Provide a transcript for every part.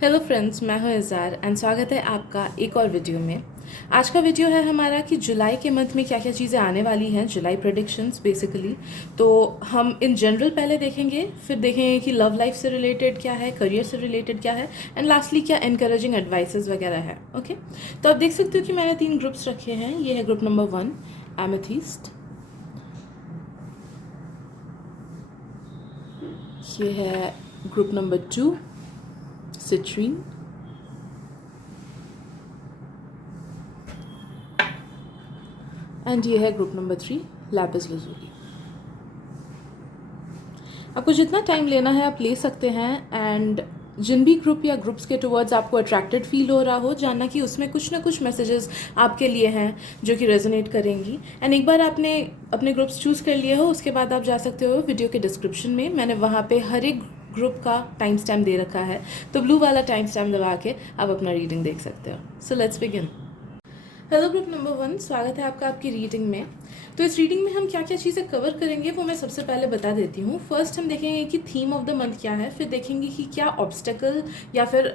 Hello friends, मैं हूं इज़ार and स्वागत है आपका एक और वीडियो में। आज का वीडियो है हमारा कि जुलाई के मंथ में क्या क्या चीज़ें आने वाली हैं, जुलाई प्रेडिक्शंस बेसिकली। तो हम इन जनरल पहले देखेंगे, फिर देखेंगे कि लव लाइफ से रिलेटेड क्या है, करियर से रिलेटेड क्या है, एंड लास्टली क्या एनकरेजिंग एडवाइसेस वगैरह है। ओके, तो आप देख सकते हो कि मैंने 3 ग्रुप्स रखे हैं। ये है ग्रुप नंबर 1 एमेथिस्ट, ये है ग्रुप नंबर 2 सिट्रीन, एंड ये है ग्रुप नंबर 3 लैपिस लज़ूली। आपको जितना टाइम लेना है आप ले सकते हैं, एंड जिन भी ग्रुप या ग्रुप्स के टुवर्ड्स आपको अट्रैक्टेड फील हो रहा हो, जानना कि उसमें कुछ ना कुछ मैसेजेस आपके लिए हैं जो कि रेजोनेट करेंगी। एंड एक बार आपने अपने ग्रुप्स चूज़ कर लिए हो, उसके बाद आप जा सकते हो वीडियो के डिस्क्रिप्शन में, मैंने वहाँ पे हर एक ग्रुप का टाइम स्टैम्प दे रखा है, तो ब्लू वाला टाइम स्टैम्प दबा के आप अपना रीडिंग देख सकते हो। So let's begin. Hello group number 1, स्वागत है आपका आपकी रीडिंग में। तो इस रीडिंग में हम क्या क्या चीज़ें कवर करेंगे वो मैं सबसे पहले बता देती हूँ। फर्स्ट हम देखेंगे कि थीम ऑफ द मंथ क्या है, फिर देखेंगे कि क्या ऑब्स्टेकल या फिर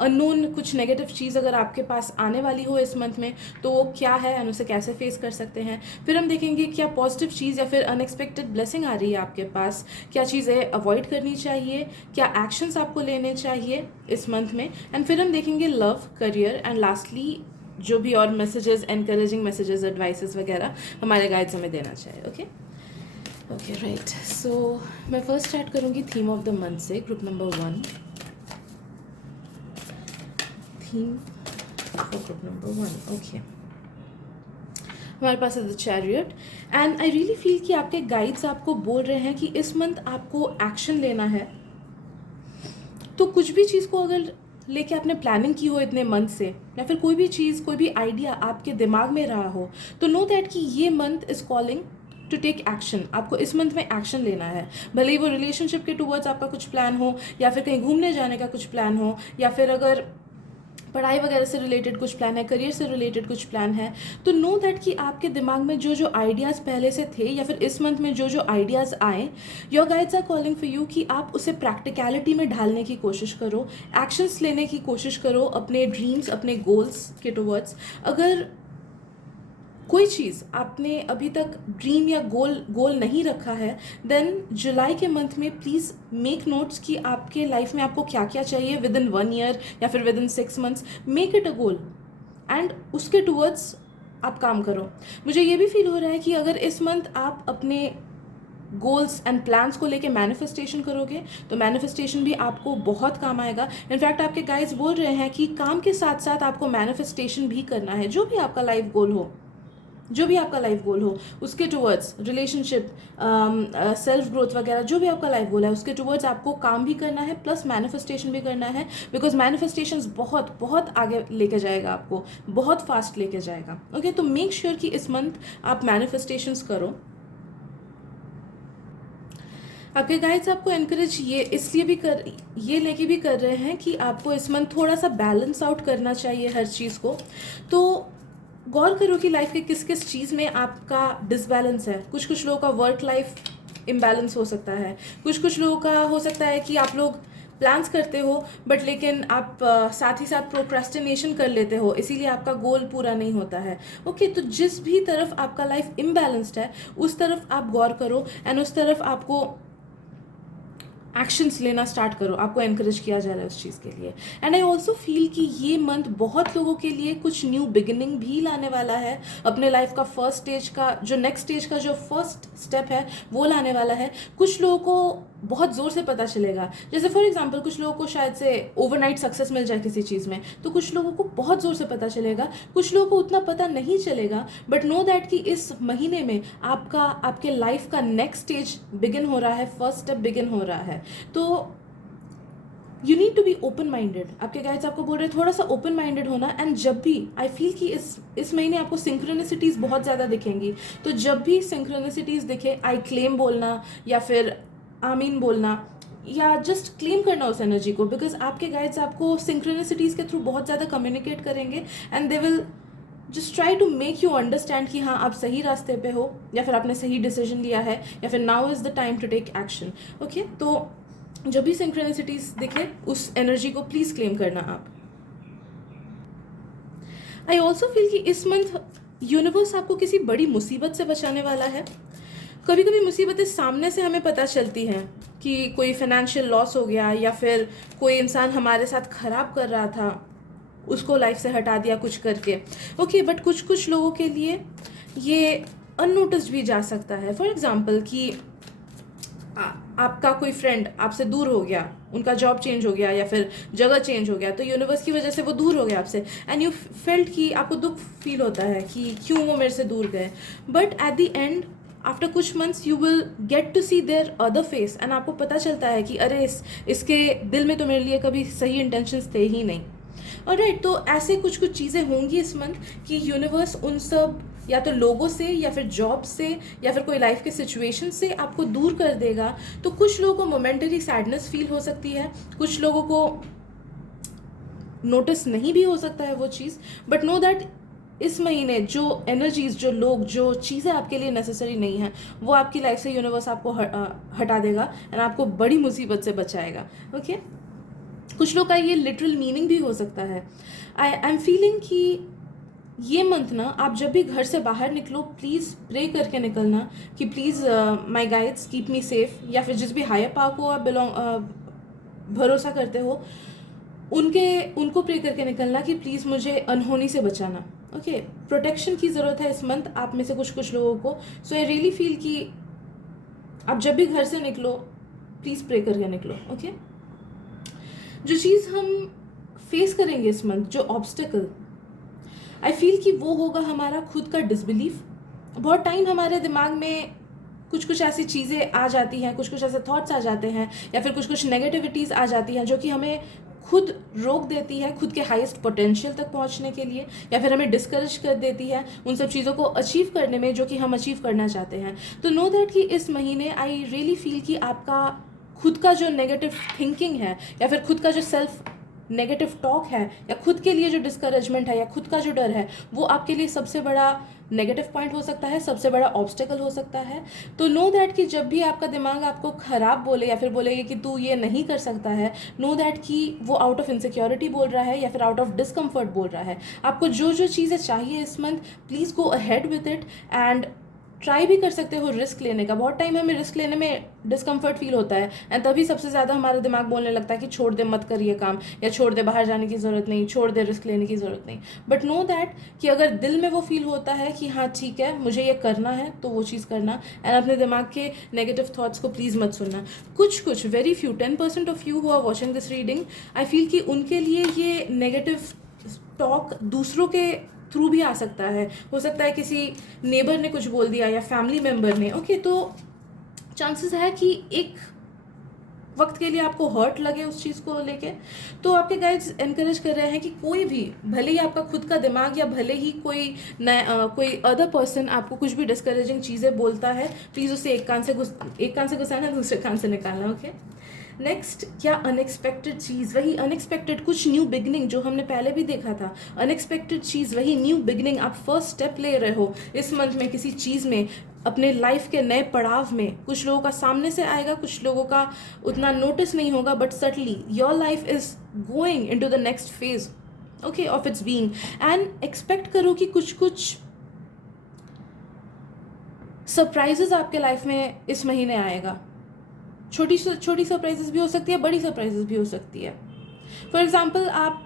अननोन कुछ नेगेटिव चीज़ अगर आपके पास आने वाली हो इस मंथ में तो वो क्या है एंड उसे कैसे फेस कर सकते हैं। फिर हम देखेंगे क्या पॉजिटिव चीज़ या फिर अनएक्सपेक्टेड ब्लेसिंग आ रही है आपके पास, क्या चीज़ें अवॉइड करनी चाहिए, क्या एक्शंस आपको लेने चाहिए इस मंथ में। एंड फिर हम देखेंगे लव, करियर एंड लास्टली जो भी और मैसेजेस, एनकरेजिंग मैसेजेस, एडवाइसेस वगैरह हमारे गाइड्स हमें देना चाहिए। Okay okay right. सो मैं फर्स्ट स्टार्ट करूँगी थीम ऑफ द मंथ से, group number 1 theme for group number 1। Okay, हमारे पास है the chariot and I really feel कि आपके गाइड्स आपको बोल रहे हैं कि इस मंथ आपको एक्शन लेना है। तो कुछ भी चीज़ को अगर लेके आपने प्लानिंग की हो इतने मंथ से, या फिर कोई भी चीज़, कोई भी आइडिया आपके दिमाग में रहा हो, तो नो दैट कि ये month is calling to take action. आपको इस मंथ में एक्शन लेना है, भले ही वो रिलेशनशिप के टूवर्ड्स आपका कुछ प्लान हो, या फिर कहीं घूमने जाने का कुछ प्लान हो, या फिर अगर पढ़ाई वगैरह से रिलेटेड कुछ प्लान है, करियर से रिलेटेड कुछ प्लान है। तो नो दैट कि आपके दिमाग में जो जो आइडियाज़ पहले से थे या फिर इस मंथ में जो जो आइडियाज़ आए, your guides are calling for you कि आप उसे प्रैक्टिकलिटी में ढालने की कोशिश करो, एक्शंस लेने की कोशिश करो अपने ड्रीम्स, अपने गोल्स के टुवर्ड्स। अगर कोई चीज़ आपने अभी तक ड्रीम या गोल नहीं रखा है, देन जुलाई के मंथ में प्लीज़ मेक नोट्स कि आपके लाइफ में आपको क्या क्या चाहिए विद इन 1 ईयर या फिर with in 6 months. Make it a goal and उसके टूवर्ड्स आप काम करो। मुझे ये भी फील हो रहा है कि अगर इस मंथ आप अपने गोल्स एंड प्लान्स को लेके मैनिफेस्टेशन करोगे तो मैनिफेस्टेशन भी आपको बहुत काम आएगा। इनफैक्ट आपके गाइड्स बोल रहे हैं कि काम के साथ साथ आपको मैनिफेस्टेशन भी करना है। जो भी आपका लाइफ गोल हो, जो भी आपका लाइफ गोल हो, उसके टुवर्ड्स रिलेशनशिप, सेल्फ ग्रोथ वगैरह, जो भी आपका लाइफ गोल है उसके टुवर्ड्स आपको काम भी करना है, प्लस मैनिफेस्टेशन भी करना है। बिकॉज मैनिफेस्टेशंस बहुत बहुत आगे लेके जाएगा, आपको बहुत फास्ट लेके जाएगा। ओके, तो मेक श्योर कि इस मंथ आप मैनिफेस्टेशंस करो। आपके गाइड्स आपको एनकरेज ये लेके भी कर रहे हैं कि आपको इस मंथ थोड़ा सा बैलेंस आउट करना चाहिए हर चीज़ को। तो गौर करो कि लाइफ के किस किस चीज़ में आपका डिसबैलेंस है। कुछ कुछ लोगों का वर्क लाइफ इम्बैलेंस हो सकता है, कुछ कुछ लोगों का हो सकता है कि आप लोग प्लान्स करते हो बट लेकिन आप साथ ही साथ प्रोक्रेस्टिनेशन कर लेते हो, इसीलिए आपका गोल पूरा नहीं होता है। ओके, तो जिस भी तरफ आपका लाइफ इम्बैलेंस्ड है उस तरफ आप गौर करो एंड उस तरफ आपको एक्शंस लेना स्टार्ट करो। आपको एनकरेज किया जा रहा है उस चीज़ के लिए। एंड आई ऑल्सो फील कि ये मंथ बहुत लोगों के लिए कुछ न्यू बिगिनिंग भी लाने वाला है। अपने लाइफ का फर्स्ट स्टेज का जो नेक्स्ट स्टेज का जो फर्स्ट स्टेप है वो लाने वाला है। कुछ लोगों को बहुत ज़ोर से पता चलेगा, जैसे फॉर एग्जांपल कुछ लोगों को शायद से ओवरनाइट सक्सेस मिल जाए किसी चीज़ में, तो कुछ लोगों को बहुत ज़ोर से पता चलेगा, कुछ लोगों को उतना पता नहीं चलेगा। बट नो दैट कि इस महीने में आपके लाइफ का नेक्स्ट स्टेज बिगिन हो रहा है, फर्स्ट स्टेप बिगिन हो रहा है। तो you need to be open minded. आपके गाइड्स आपको बोल रहे हैं थोड़ा सा ओपन माइंडेड होना। एंड जब भी आई फील कि इस महीने आपको सिंक्रोनिसिटीज़ बहुत ज़्यादा दिखेंगी, तो जब भी सिंक्रोनिसिटीज़ दिखे, आई क्लेम बोलना या फिर आमीन बोलना या जस्ट क्लेम करना उस एनर्जी को। बिकॉज आपके गाइड्स आपको सिंक्रोनिसिटीज़ के थ्रू बहुत ज़्यादा कम्युनिकेट करेंगे and they will just try to make you understand कि हाँ आप सही रास्ते पे हो, या फिर आपने सही डिसीजन लिया है, या फिर now is the time to take action. Okay, तो जब भी सिंक्रोनिसिटीज दिखे उस एनर्जी को प्लीज़ क्लेम करना आप। आई ऑल्सो फील कि इस मंथ यूनिवर्स आपको किसी बड़ी मुसीबत से बचाने वाला है। कभी कभी मुसीबतें सामने से हमें पता चलती हैं कि कोई फाइनेंशियल लॉस हो गया या फिर कोई इंसान हमारे साथ खराब कर रहा था, उसको लाइफ से हटा दिया कुछ करके। ओके, बट कुछ कुछ लोगों के लिए ये अननोटिस्ड भी जा सकता है। फॉर एग्जाम्पल कि आपका कोई फ्रेंड आपसे दूर हो गया, उनका जॉब चेंज हो गया या फिर जगह चेंज हो गया, तो यूनिवर्स की वजह से वो दूर हो गया आपसे, एंड यू फेल्ट कि आपको दुख फील होता है कि क्यों वो मेरे से दूर गए। But at the end after कुछ months you will get to see their other face, and आपको पता चलता है कि अरे इसके दिल में तो मेरे लिए कभी सही इंटेंशंस थे ही नहीं। ऑलराइट, तो ऐसे कुछ कुछ चीज़ें होंगी इस मंथ कि यूनिवर्स उन सब या तो लोगों से या फिर जॉब से या फिर कोई लाइफ के सिचुएशन से आपको दूर कर देगा। तो कुछ लोगों को मोमेंटरी सैडनेस फील हो सकती है, कुछ लोगों को नोटिस नहीं भी हो सकता है वो चीज़, बट नो दैट इस महीने जो एनर्जीज, जो लोग, जो चीज़ें आपके लिए नेसेसरी नहीं है, वो आपकी लाइफ से यूनिवर्स आपको हटा देगा एंड आपको बड़ी मुसीबत से बचाएगा। ओके, कुछ लोग का ये लिटरल मीनिंग भी हो सकता है। आई एम फीलिंग कि ये मंथ ना आप जब भी घर से बाहर निकलो प्लीज़ प्रे करके निकलना कि please my guides keep me safe, या फिर जिस भी हायर पावर को आप भरोसा करते हो उनको प्रे करके निकलना कि प्लीज़ मुझे अनहोनी से बचाना। ओके, प्रोटेक्शन की ज़रूरत है इस मंथ आप में से कुछ कुछ लोगों को। सो आई रियली फील कि आप जब भी घर से निकलो प्लीज़ प्रे करके निकलो। ओके, जो चीज़ हम फेस करेंगे इस मंथ, जो ऑब्स्टेकल, आई फील कि वो होगा हमारा खुद का डिसबिलीफ। बहुत टाइम हमारे दिमाग में कुछ कुछ ऐसी चीज़ें आ जाती हैं, कुछ कुछ ऐसे थॉट्स आ जाते हैं या फिर कुछ कुछ नेगेटिविटीज़ आ जाती हैं जो कि हमें खुद रोक देती है खुद के हाईएस्ट पोटेंशियल तक पहुंचने के लिए, या फिर हमें डिस्करेज कर देती है उन सब चीज़ों को अचीव करने में जो कि हम अचीव करना चाहते हैं। तो नो दैट कि इस महीने आई रियली फील कि आपका खुद का जो नेगेटिव थिंकिंग है या फिर खुद का जो सेल्फ नेगेटिव टॉक है या खुद के लिए जो डिस्करेजमेंट है या खुद का जो डर है, वो आपके लिए सबसे बड़ा नेगेटिव पॉइंट हो सकता है, सबसे बड़ा ऑब्स्टेकल हो सकता है। तो नो दैट कि जब भी आपका दिमाग आपको खराब बोले या फिर बोलेगा कि तू ये नहीं कर सकता है, नो दैट कि वो आउट ऑफ इनसिक्योरिटी बोल रहा है या फिर आउट ऑफ डिस्कम्फर्ट बोल रहा है। आपको जो जो चीज़ें चाहिए इस month, please go ahead with it and try भी कर सकते हो रिस्क लेने का। बहुत टाइम हमें रिस्क लेने में डिस्कम्फर्ट फील होता है एंड तभी सबसे ज़्यादा हमारा दिमाग बोलने लगता है कि छोड़ दे, मत कर ये काम, या छोड़ दे, बाहर जाने की ज़रूरत नहीं, छोड़ दे, रिस्क लेने की ज़रूरत नहीं। बट नो दैट कि अगर दिल में वो फील होता है कि हाँ ठीक है मुझे ये करना है, तो वो चीज़ करना, एंड अपने दिमाग के नेगेटिव थॉट्स को प्लीज़ मत सुनना। कुछ very few 10% of you who are watching this reading, I feel कि उनके लिए ये नेगेटिव टॉक दूसरों के थ्रू भी आ सकता है। हो सकता है किसी नेबर ने कुछ बोल दिया या फैमिली मेम्बर ने। ओके, तो चांसेस है कि एक वक्त के लिए आपको हर्ट लगे उस चीज़ को लेके। तो आपके गाइड्स एनकरेज कर रहे हैं कि कोई भी, भले ही आपका खुद का दिमाग या भले ही कोई कोई अदर पर्सन आपको कुछ भी डिस्करेजिंग चीज़ें बोलता है, प्लीज़ उसे एक कान से घुसाना, दूसरे कान से निकालना। ओके, नेक्स्ट, क्या अनएक्सपेक्टेड चीज़, वही अनएक्सपेक्टेड कुछ न्यू बिगनिंग जो हमने पहले भी देखा था, अनएक्सपेक्टेड चीज़, वही न्यू बिगनिंग। आप फर्स्ट स्टेप ले रहे हो इस मंथ में किसी चीज़ में, अपने लाइफ के नए पड़ाव में। कुछ लोगों का सामने से आएगा, कुछ लोगों का उतना नोटिस नहीं होगा, but suddenly your life is going into the next phase okay of its being. And expect करो कि कुछ कुछ सरप्राइजेस आपके लाइफ में इस महीने आएगा। छोटी छोटी सरप्राइजेस भी हो सकती है, बड़ी सरप्राइजेस भी हो सकती है। फॉर एग्जाम्पल आप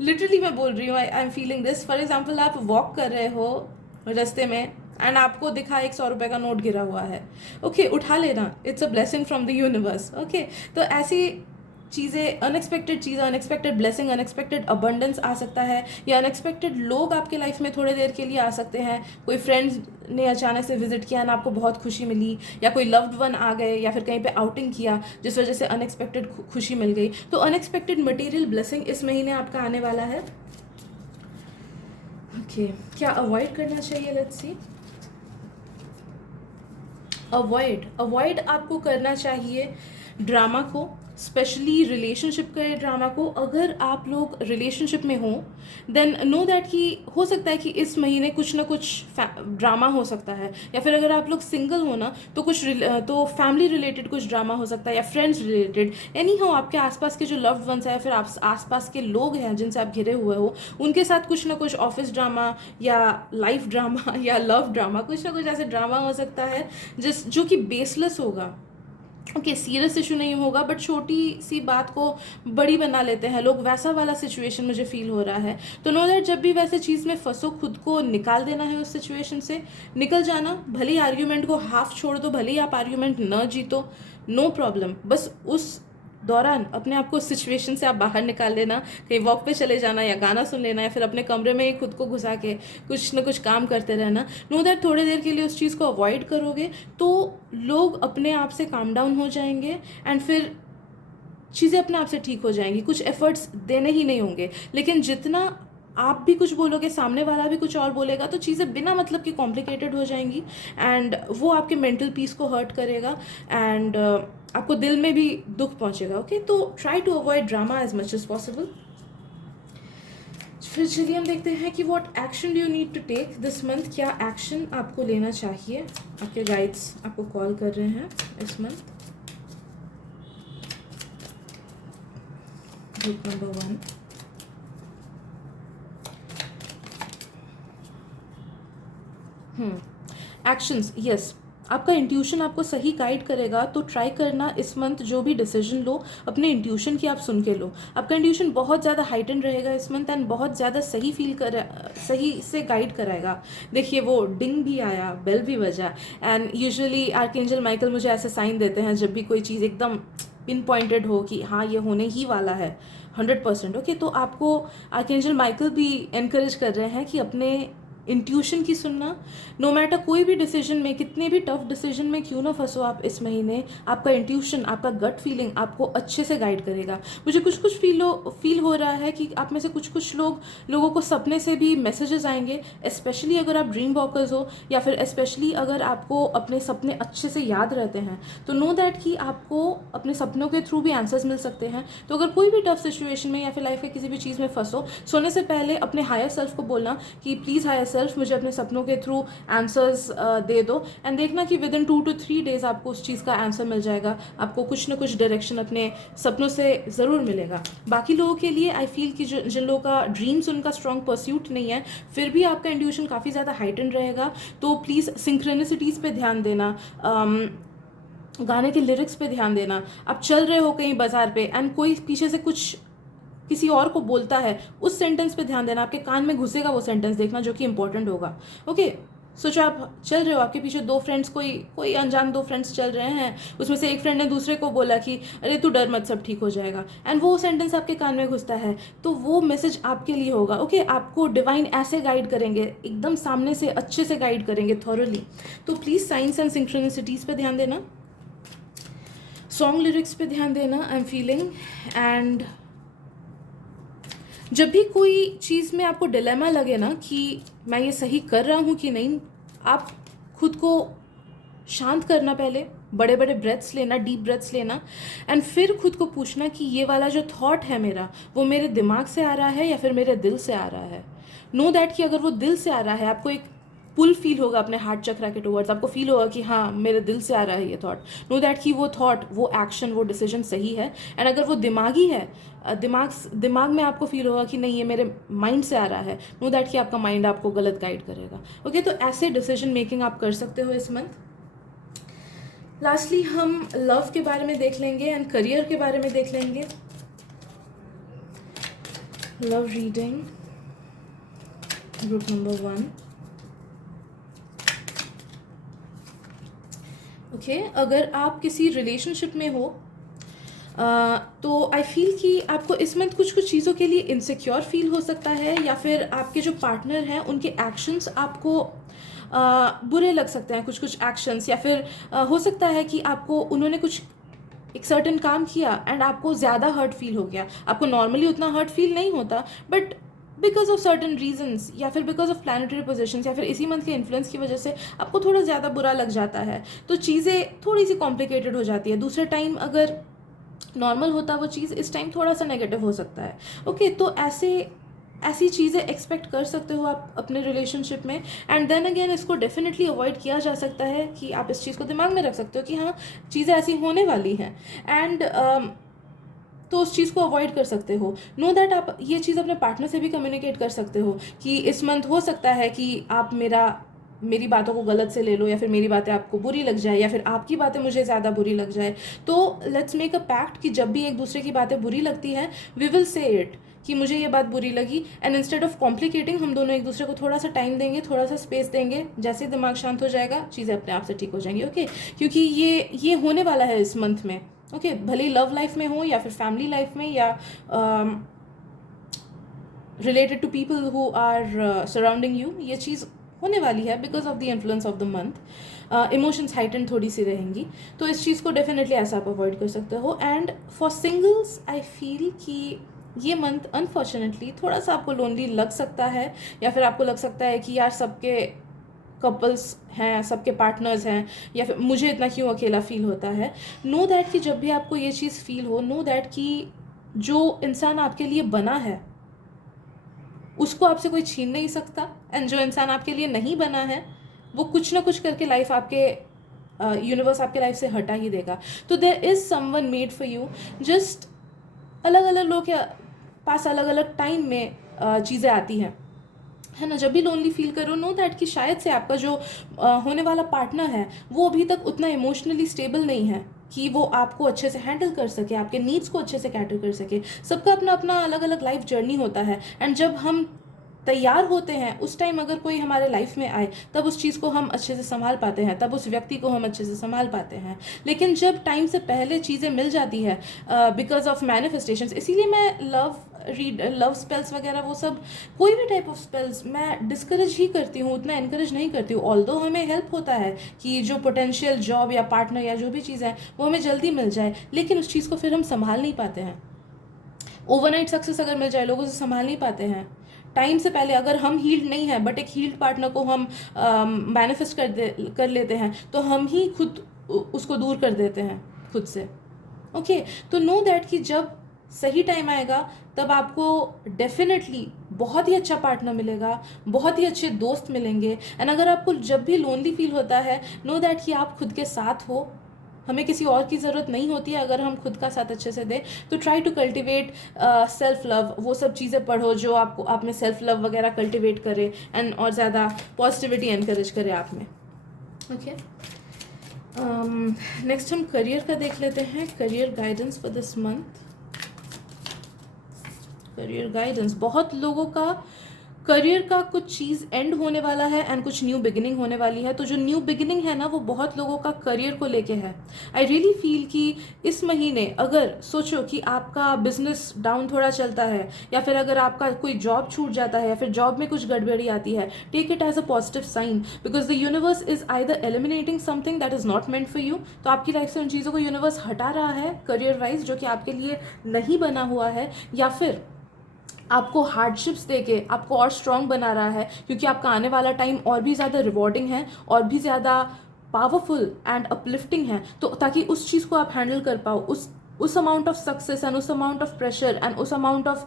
लिटरली मैं बोल रही हूँ, I am feeling this. For example आप वॉक कर रहे हो रास्ते में एंड आपको दिखा 100 रुपये का नोट गिरा हुआ है। ओके, उठा लेना, it's a blessing from the universe. Okay, तो ऐसी चीज़ें, अनएक्सपेक्टेड चीज़ें, अनएक्सपेक्टेड ब्लेसिंग, अनएक्सपेक्टेड अबंडेंस आ सकता है, या अनएक्सपेक्टेड लोग आपके लाइफ में थोड़े देर के लिए आ सकते हैं। कोई फ्रेंड्स ने अचानक से विजिट किया और आपको बहुत खुशी मिली, या कोई लव्ड वन आ गए, या फिर कहीं पे आउटिंग किया जिस वजह से अनएक्सपेक्टेड खुशी मिल गई। तो अनएक्सपेक्टेड मटेरियल ब्लेसिंग इस महीने आपका आने वाला है। ओके, क्या अवॉइड करना चाहिए, लेट्स सी। अवॉइड आपको करना चाहिए ड्रामा को, स्पेशली रिलेशनशिप के ड्रामा को, अगर आप लोग रिलेशनशिप में हो देन नो दैट कि हो सकता है कि इस महीने कुछ ना कुछ ड्रामा हो सकता है, या फिर अगर आप लोग सिंगल हो ना तो तो फैमिली रिलेटेड कुछ ड्रामा हो सकता है, या फ्रेंड्स रिलेटेड, एनी हो आपके आसपास के जो लव्ड वंस है या फिर आप आसपास के लोग हैं जिनसे आप घिरे हुए हो, उनके साथ कुछ ना कुछ ऑफिस ड्रामा या लाइफ ड्रामा या लव ड्रामा, कुछ ना कुछ ऐसे ड्रामा हो सकता है जो कि बेसलेस होगा। ओके, सीरियस इशू नहीं होगा बट छोटी सी बात को बड़ी बना लेते हैं लोग, वैसा वाला सिचुएशन मुझे फील हो रहा है। तो नो दैट जब भी वैसे चीज़ में फंसो, खुद को निकाल देना है उस सिचुएशन से, निकल जाना। भले ही आर्ग्यूमेंट को हाफ छोड़ दो, भले ही आप आर्ग्यूमेंट न जीतो, नो प्रॉब्लम, बस उस दौरान अपने आप को उस सिचुएशन से आप बाहर निकाल लेना, कहीं वॉक पे चले जाना या गाना सुन लेना, या फिर अपने कमरे में ही खुद को घुसा के कुछ ना कुछ काम करते रहना। नो दैट थोड़ी देर के लिए उस चीज़ को अवॉइड करोगे तो लोग अपने आप से काम डाउन हो जाएंगे एंड फिर चीज़ें अपने आप से ठीक हो जाएंगी, कुछ एफर्ट्स देने ही नहीं होंगे। लेकिन जितना आप भी कुछ बोलोगे, सामने वाला भी कुछ और बोलेगा, तो चीज़ें बिना मतलब की कॉम्प्लिकेटेड हो जाएंगी एंड वो आपके मेंटल पीस को हर्ट करेगा एंड आपको दिल में भी दुख पहुंचेगा। ओके, तो try to avoid drama as much as possible. फिर चलिए हम देखते हैं कि what action do you need to take this month, क्या एक्शन आपको लेना चाहिए। आपके गाइड्स आपको कॉल कर रहे हैं इस month. Group number 1, actions, yes, आपका इंट्यूशन आपको सही गाइड करेगा, तो ट्राई करना इस मंथ जो भी डिसीजन लो अपने इंट्यूशन की आप सुन के लो। आपका इंट्यूशन बहुत ज़्यादा हाइटन रहेगा इस मंथ एंड बहुत ज़्यादा सही से गाइड कराएगा। देखिए वो डिंग भी आया, बेल भी बजा एंड यूजुअली आर्कएंजल माइकल मुझे ऐसे साइन देते हैं जब भी कोई चीज़ एकदम पिन पॉइंटेड हो कि हाँ ये होने ही वाला है 100%। ओके, तो आपको आर्कएंजल माइकल भी एनकरेज कर रहे हैं कि अपने इंट्यूशन की सुनना, नो मैटर कोई भी डिसीजन में, कितने भी टफ डिसीजन में क्यों ना फंसो आप इस महीने, आपका इंट्यूशन, आपका गट फीलिंग आपको अच्छे से गाइड करेगा। मुझे कुछ कुछ फील हो रहा है कि आप में से कुछ लोगों को सपने से भी मैसेजेस आएंगे, स्पेशली अगर आप ड्रीम वॉकर्स हो या फिर स्पेशली अगर आपको अपने सपने अच्छे से याद रहते हैं, तो नो दैट कि आपको अपने सपनों के थ्रू भी आंसर्स मिल सकते हैं। तो अगर कोई भी टफ सिचुएशन में या फिर लाइफ के किसी भी चीज़ में फंसो, सोने से पहले अपने हायर सेल्फ को बोलना कि प्लीज़ हायर सेल्फ मुझे अपने सपनों के थ्रू आंसर्स दे दो एंड देखना कि विद इन 2 to 3 days आपको उस चीज़ का आंसर मिल जाएगा, आपको कुछ ना कुछ डायरेक्शन अपने सपनों से ज़रूर मिलेगा। बाकी लोगों के लिए आई फील कि जिन लोगों का ड्रीम्स उनका स्ट्रॉन्ग परस्यूट नहीं है, फिर भी आपका इंट्यूशन काफ़ी ज़्यादा हाइटन रहेगा, तो प्लीज़ सिंक्रोनिसिटीज़ पे ध्यान देना, गाने के लिरिक्स पे ध्यान देना। आप चल रहे हो कहीं बाजार पे एंड कोई पीछे से कुछ किसी और को बोलता है, उस सेंटेंस पे ध्यान देना, आपके कान में घुसेगा वो सेंटेंस, देखना जो कि इंपॉर्टेंट होगा। ओके, सोचो आप चल रहे हो, आपके पीछे 2 फ्रेंड्स, कोई अनजान 2 फ्रेंड्स चल रहे हैं, उसमें से एक फ्रेंड ने दूसरे को बोला कि अरे तू डर मत, सब ठीक हो जाएगा, एंड वो सेंटेंस आपके कान में घुसता है, तो वो मैसेज आपके लिए होगा। ओके, आपको डिवाइन ऐसे गाइड करेंगे, एकदम सामने से अच्छे से गाइड करेंगे थॉरली। तो प्लीज़ साइंस एंड सिंक्रोनिसिटीज़ पे ध्यान देना, सॉन्ग लिरिक्स पे ध्यान देना, आई एम फीलिंग। एंड जब भी कोई चीज़ में आपको डिलेमा लगे ना कि मैं ये सही कर रहा हूँ कि नहीं, आप खुद को शांत करना, पहले बड़े बड़े ब्रेथ्स लेना, डीप ब्रेथ्स लेना एंड फिर खुद को पूछना कि ये वाला जो थॉट है मेरा, वो मेरे दिमाग से आ रहा है या फिर मेरे दिल से आ रहा है। नो दैट कि अगर वो दिल से आ रहा है, आपको एक पुल फील होगा अपने हार्ट चक्रा के टूवर्ड्स, आपको फील होगा कि हाँ मेरे दिल से आ रहा है ये थॉट, नो दैट कि वो थॉट, वो एक्शन, वो डिसीजन सही है। एंड अगर वो दिमागी है, दिमाग में आपको फील होगा कि नहीं ये मेरे माइंड से आ रहा है, नो दैट कि आपका माइंड आपको गलत गाइड करेगा। ओके, तो ऐसे डिसीजन मेकिंग आप कर सकते हो इस मंथ। लास्टली हम लव के बारे में देख लेंगे एंड करियर के बारे में देख लेंगे। Love reading, group number 1। Okay, अगर आप किसी रिलेशनशिप में हो तो आई फील कि आपको इस मंथ कुछ चीज़ों के लिए इनसिक्योर फील हो सकता है, या फिर आपके जो पार्टनर हैं उनके एक्शंस आपको बुरे लग सकते हैं, कुछ एक्शंस, या फिर हो सकता है कि आपको उन्होंने कुछ एक सर्टेन काम किया एंड आपको ज़्यादा हर्ट फील हो गया। आपको नॉर्मली उतना हर्ट फील नहीं होता, but because of certain reasons या फिर बिकॉज ऑफ प्लानिटरी पोजिशंस या फिर इसी मंथ के इन्फ्लुएंस की वजह से आपको थोड़ा ज़्यादा बुरा लग जाता है, तो चीज़ें थोड़ी सी कॉम्प्लिकेटेड हो जाती है। दूसरे टाइम अगर नॉर्मल होता वो चीज़, इस टाइम थोड़ा सा नेगेटिव हो सकता है। ओके, तो ऐसी चीज़ें एक्सपेक्ट कर सकते हो आप अपने रिलेशनशिप में। एंड देन अगेन इसको डेफिनेटली अवॉइड किया जा सकता है कि आप इस चीज़ को दिमाग में रख सकते हो कि हाँ, चीज़ें ऐसी होने वाली हैं। एंड तो उस चीज़ को अवॉइड कर सकते हो। नो दैट आप ये चीज़ अपने पार्टनर से भी कम्युनिकेट कर सकते हो कि इस मंथ हो सकता है कि आप मेरी बातों को गलत से ले लो, या फिर मेरी बातें आपको बुरी लग जाए, या फिर आपकी बातें मुझे ज़्यादा बुरी लग जाए। तो लेट्स मेक अ पैक्ट कि जब भी एक दूसरे की बातें बुरी लगती हैं, वी विल से इट कि मुझे ये बात बुरी लगी। एंड इंस्टेड ऑफ कॉम्प्लिकेटिंग, हम दोनों एक दूसरे को थोड़ा सा टाइम देंगे, थोड़ा सा स्पेस देंगे। जैसे दिमाग शांत हो जाएगा, चीज़ें अपने आप से ठीक हो जाएंगी। ओके, क्योंकि ये होने वाला है इस मंथ में। ओके, भले ही लव लाइफ में हो या फिर फैमिली लाइफ में, या related to people who are surrounding you, ये चीज़ होने वाली है because of the influence of the month. Emotions heighten थोड़ी सी रहेंगी, तो इस चीज़ को डेफिनेटली ऐसा आप अवॉइड कर सकते हो। And for singles I feel कि ये मंथ अनफॉर्चुनेटली थोड़ा सा आपको लोनली लग सकता है, या फिर आपको लग सकता है कि यार सबके कपल्स हैं, सबके पार्टनर्स हैं, या फिर मुझे इतना क्यों अकेला फील होता है। नो दैट कि जब भी आपको ये चीज़ फील हो, नो दैट कि जो इंसान आपके लिए बना है उसको आपसे कोई छीन नहीं सकता। एंड जो इंसान आपके लिए नहीं बना है वो कुछ ना कुछ करके लाइफ आपके यूनिवर्स आपके लाइफ से हटा ही देगा। तो there is someone made for you. Just अलग अलग लोग के पास अलग अलग टाइम में चीज़ें आती हैं, है ना। जब भी लोनली फील करो, नो दैट कि शायद से आपका जो होने वाला पार्टनर है वो अभी तक उतना इमोशनली स्टेबल नहीं है कि वो आपको अच्छे से हैंडल कर सके, आपके नीड्स को अच्छे से कैटर कर सके। सबका अपना अपना अलग अलग लाइफ जर्नी होता है। एंड जब हम तैयार होते हैं उस टाइम अगर कोई हमारे लाइफ में आए, तब उस चीज़ को हम अच्छे से संभाल पाते हैं, तब उस व्यक्ति को हम अच्छे से संभाल पाते हैं। लेकिन जब टाइम से पहले चीज़ें मिल जाती है बिकॉज ऑफ मैनिफेस्टेशंस, इसीलिए मैं लव स्पेल्स वगैरह वो सब, कोई भी टाइप ऑफ स्पेल्स मैं डिस्करेज ही करती हूँ, उतना इनकरेज नहीं करती हूँ। ऑल्दो हमें हेल्प होता है कि जो पोटेंशियल जॉब या पार्टनर या जो भी चीज़ है वो हमें जल्दी मिल जाए, लेकिन उस चीज़ को फिर हम संभाल नहीं पाते हैं। ओवरनाइट सक्सेस अगर मिल जाए, लोगों से संभाल नहीं पाते हैं। टाइम से पहले अगर हम हील्ड नहीं है बट एक हील्ड पार्टनर को हम मैनिफेस्ट कर लेते हैं, तो हम ही खुद उसको दूर कर देते हैं खुद से। ओके, तो नो दैट कि जब सही टाइम आएगा तब आपको डेफिनेटली बहुत ही अच्छा पार्टनर मिलेगा, बहुत ही अच्छे दोस्त मिलेंगे। एंड अगर आपको जब भी लोनली फील होता है, नो दैट कि आप खुद के साथ हो, हमें किसी और की ज़रूरत नहीं होती है अगर हम खुद का साथ अच्छे से दें। तो try to cultivate self love, वो सब चीज़ें पढ़ो जो आपको आप में सेल्फ लव वगैरह कल्टिवेट करे एंड और ज़्यादा पॉजिटिविटी एनकरेज करे आप में। ओके, नेक्स्ट हम करियर का देख लेते हैं। Career guidance for this month. Career guidance, बहुत लोगों का करियर का कुछ चीज़ एंड होने वाला है एंड कुछ न्यू बिगिनिंग होने वाली है। तो जो न्यू बिगिनिंग है ना, वो बहुत लोगों का करियर को लेके है। आई रियली फील कि इस महीने अगर सोचो कि आपका बिजनेस डाउन थोड़ा चलता है, या फिर अगर आपका कोई जॉब छूट जाता है, या फिर जॉब में कुछ गड़बड़ी आती है, take it as a positive sign, because the universe is either eliminating something that is not meant for you. तो आपकी लाइफ से उन चीज़ों को यूनिवर्स हटा रहा है करियर वाइज जो कि आपके लिए नहीं बना हुआ है, या फिर आपको हार्डशिप्स देके आपको और स्ट्रॉन्ग बना रहा है, क्योंकि आपका आने वाला टाइम और भी ज़्यादा रिवॉर्डिंग है, और भी ज़्यादा पावरफुल एंड अपलिफ्टिंग है। तो ताकि उस चीज़ को आप हैंडल कर पाओ, उस अमाउंट ऑफ सक्सेस एंड उस अमाउंट ऑफ प्रेशर एंड उस अमाउंट ऑफ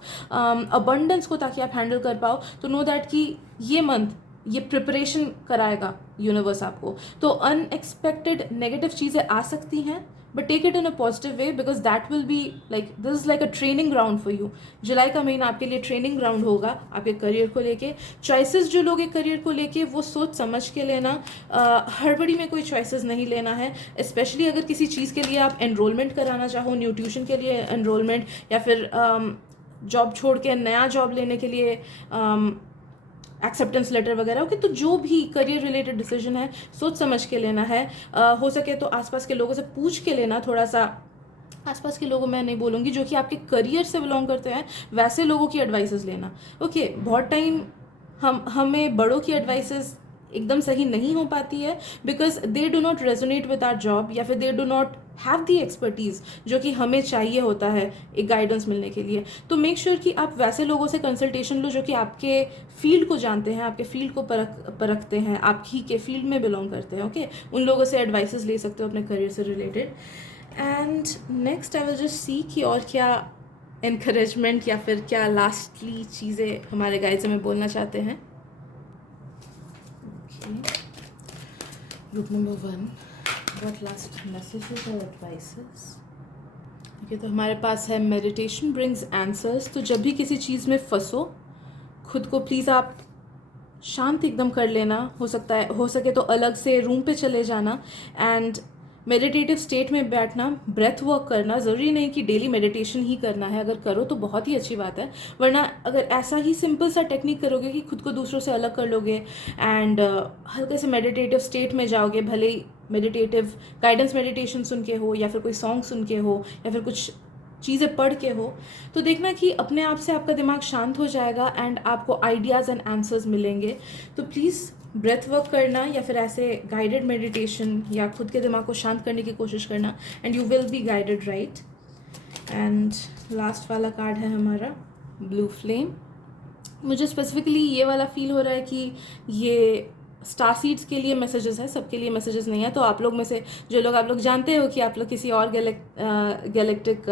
अबंडेंस को ताकि आप हैंडल कर पाओ, तो नो दैट कि ये मंथ ये प्रिपरेशन कराएगा यूनिवर्स आपको। तो अनएक्सपेक्टेड नेगेटिव चीज़ें आ सकती हैं, but take it in a positive way, because that will be like this is like a training ground for you. जुलाई का महीना आपके लिए ट्रेनिंग ग्राउंड होगा आपके करियर को लेके। चॉइसेस जो लोग करियर को लेके वो सोच समझ के लेना, हड़बड़ी में कोई चॉइसेस नहीं लेना है। स्पेशली अगर किसी चीज़ के लिए आप एनरोलमेंट कराना चाहो, न्यू ट्यूशन के लिए एनरोलमेंट, या फिर जॉब छोड़ के नया जॉब लेने के लिए एक्सेप्टेंस लेटर वगैरह। ओके, तो जो भी करियर रिलेटेड डिसीजन है सोच समझ के लेना है। हो सके तो आसपास के लोगों से पूछ के लेना थोड़ा सा। आसपास के लोगों मैं नहीं बोलूँगी, जो कि आपके करियर से बिलोंग करते हैं वैसे लोगों की एडवाइसेस लेना। ओके, बहुत टाइम हमें बड़ों की एडवाइसेस एकदम सही नहीं हो पाती है, because they do not resonate with our job, या फिर they do not have the expertise जो कि हमें चाहिए होता है एक गाइडेंस मिलने के लिए। तो मेक श्योर कि आप वैसे लोगों से कंसल्टेशन लो जो कि आपके फील्ड को जानते हैं, आपके फील्ड को परखते हैं, आप ही के फील्ड में बिलोंग करते हैं। ओके, उन लोगों से एडवाइसेस ले सकते हो अपने करियर से related. And next I will just see कि और क्या encouragement या फिर क्या लास्टली चीज़ें हमारे गाइड्स हमें बोलना चाहते हैं. Group number 1, what last messages or advices? Okay, तो हमारे पास है मेडिटेशन ब्रिंग्स आंसर्स. तो जब भी किसी चीज़ में फंसो, खुद को प्लीज़ आप शांत एकदम कर लेना. हो सके तो अलग से रूम पे चले जाना एंड मेडिटेटिव स्टेट में बैठना, ब्रेथ वर्क करना. ज़रूरी नहीं कि डेली मेडिटेशन ही करना है, अगर करो तो बहुत ही अच्छी बात है. वरना अगर ऐसा ही सिंपल सा टेक्निक करोगे कि खुद को दूसरों से अलग कर लोगे एंड हल्के से मेडिटेटिव स्टेट में जाओगे, भले ही मेडिटेटिव गाइडेंस मेडिटेशन सुन के हो या फिर कोई सॉन्ग सुन के हो या फिर कुछ चीज़ें पढ़ के हो, तो देखना कि अपने आप से आपका दिमाग शांत हो जाएगा एंड आपको आइडियाज़ एंड आंसर्स मिलेंगे. तो प्लीज़ ब्रेथ वर्क करना या फिर ऐसे गाइडेड मेडिटेशन या खुद के दिमाग को शांत करने की कोशिश करना and you will be guided right. And last वाला कार्ड है हमारा ब्लू फ्लेम. मुझे स्पेसिफिकली ये वाला फील हो रहा है कि ये स्टार सीड्स के लिए मैसेजेस है, सबके लिए मैसेजेस नहीं है. तो आप लोग में से जो लोग आप लोग जानते हो कि आप लोग किसी और गैलेक्टिक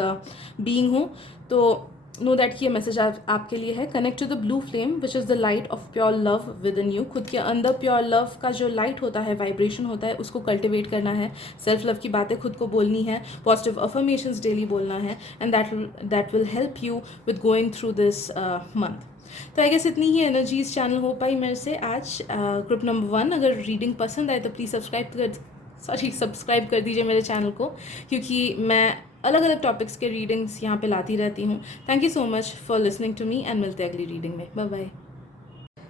बीइंग हो, तो नो दैट कि ये मैसेज आपके लिए है. Connect to the blue flame which is the light of pure love within you. खुद के अंदर प्योर लव का जो लाइट होता है, वाइब्रेशन होता है, उसको कल्टिवेट करना है. सेल्फ लव की बातें खुद को बोलनी है, पॉजिटिव अफर्मेशंस डेली बोलना है and that will help you with going through this month. तो आई गेस इतनी ही एनर्जीज चैनल हो पाई मेरे से आज. ग्रुप नंबर 1, अगर रीडिंग पसंद आए तो प्लीज़ सब्सक्राइब कर दीजिए मेरे चैनल को, क्योंकि मैं अलग अलग टॉपिक्स के रीडिंग्स यहाँ पे लाती रहती हूँ. Thank you so much for listening to me and मिलते हैं अगली रीडिंग में. Bye bye.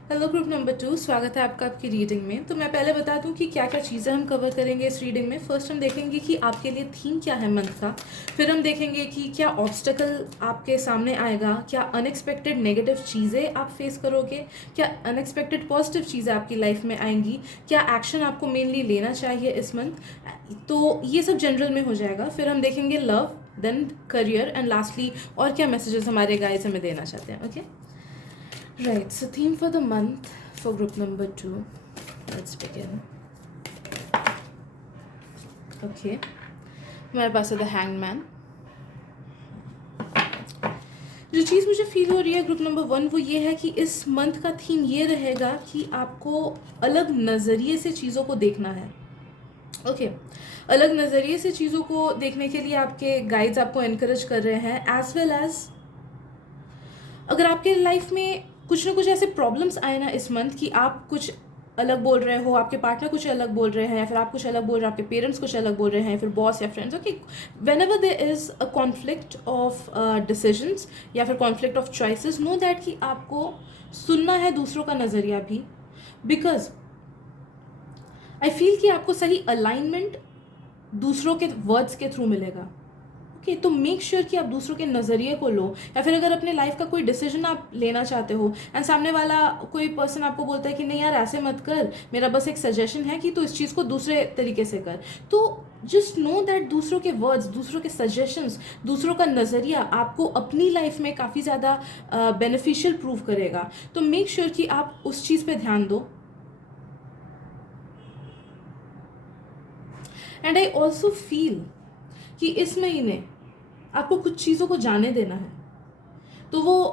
Hello group number 2, स्वागत है आपका आपकी रीडिंग में. तो मैं पहले बता दूं कि क्या क्या चीज़ें हम कवर करेंगे इस रीडिंग में. फर्स्ट हम देखेंगे कि आपके लिए थीम क्या है मंथ का. फिर हम देखेंगे कि क्या ऑब्स्टेकल आपके सामने आएगा, क्या अनएक्सपेक्टेड नेगेटिव चीज़ें आप फेस करोगे, क्या अनएक्सपेक्टेड पॉजिटिव चीज़ें आपकी लाइफ में आएंगी, क्या एक्शन आपको मेनली लेना चाहिए इस मंथ. तो ये सब जनरल में हो जाएगा. फिर हम देखेंगे love, then career and lastly और क्या मैसेजेस हमारे गाइड्स हमें देना चाहते हैं. Okay right, so theme for the month for group number 2. Let's begin. Okay, हमारे पास है द हैंगमैन. जो चीज़ मुझे फील हो रही है ग्रुप नंबर 1 वो ये है कि इस मंथ का थीम ये रहेगा कि आपको अलग नज़रिए से चीज़ों को देखना है. ओके, अलग नज़रिए से चीज़ों को देखने के लिए आपके गाइड्स आपको एनकरेज कर रहे हैं. एज वेल एज अगर आपके लाइफ में कुछ ना कुछ ऐसे प्रॉब्लम्स आए ना इस मंथ कि आप कुछ अलग बोल रहे हो, आपके पार्टनर कुछ अलग बोल रहे हैं, या फिर आप कुछ अलग बोल रहे हो, आपके पेरेंट्स कुछ अलग बोल रहे हैं, फिर बॉस या friends. Okay, whenever there is a conflict of decisions या फिर conflict of choices, know that कि आपको सुनना है दूसरों का नज़रिया भी, बिकॉज आई फील कि आपको सही अलाइनमेंट दूसरों के वर्ड्स के थ्रू मिलेगा. ओके, तो मेक श्योर कि आप दूसरों के नज़रिए को लो, या फिर अगर अपने लाइफ का कोई डिसीजन आप लेना चाहते हो एंड सामने वाला कोई पर्सन आपको बोलता है कि नहीं यार ऐसे मत कर, मेरा बस एक सजेशन है कि तू इस चीज़ को दूसरे तरीके से कर, तो जस्ट नो दैट दूसरों के वर्ड्स, दूसरों के सजेशंस, दूसरों का नज़रिया आपको अपनी लाइफ में काफ़ी ज़्यादा बेनिफिशियल प्रूव करेगा. तो मेक श्योर कि आप उस चीज़ पे ध्यान दो. एंड आई ऑल्सो फील कि इस महीने आपको कुछ चीज़ों को जाने देना है. तो वो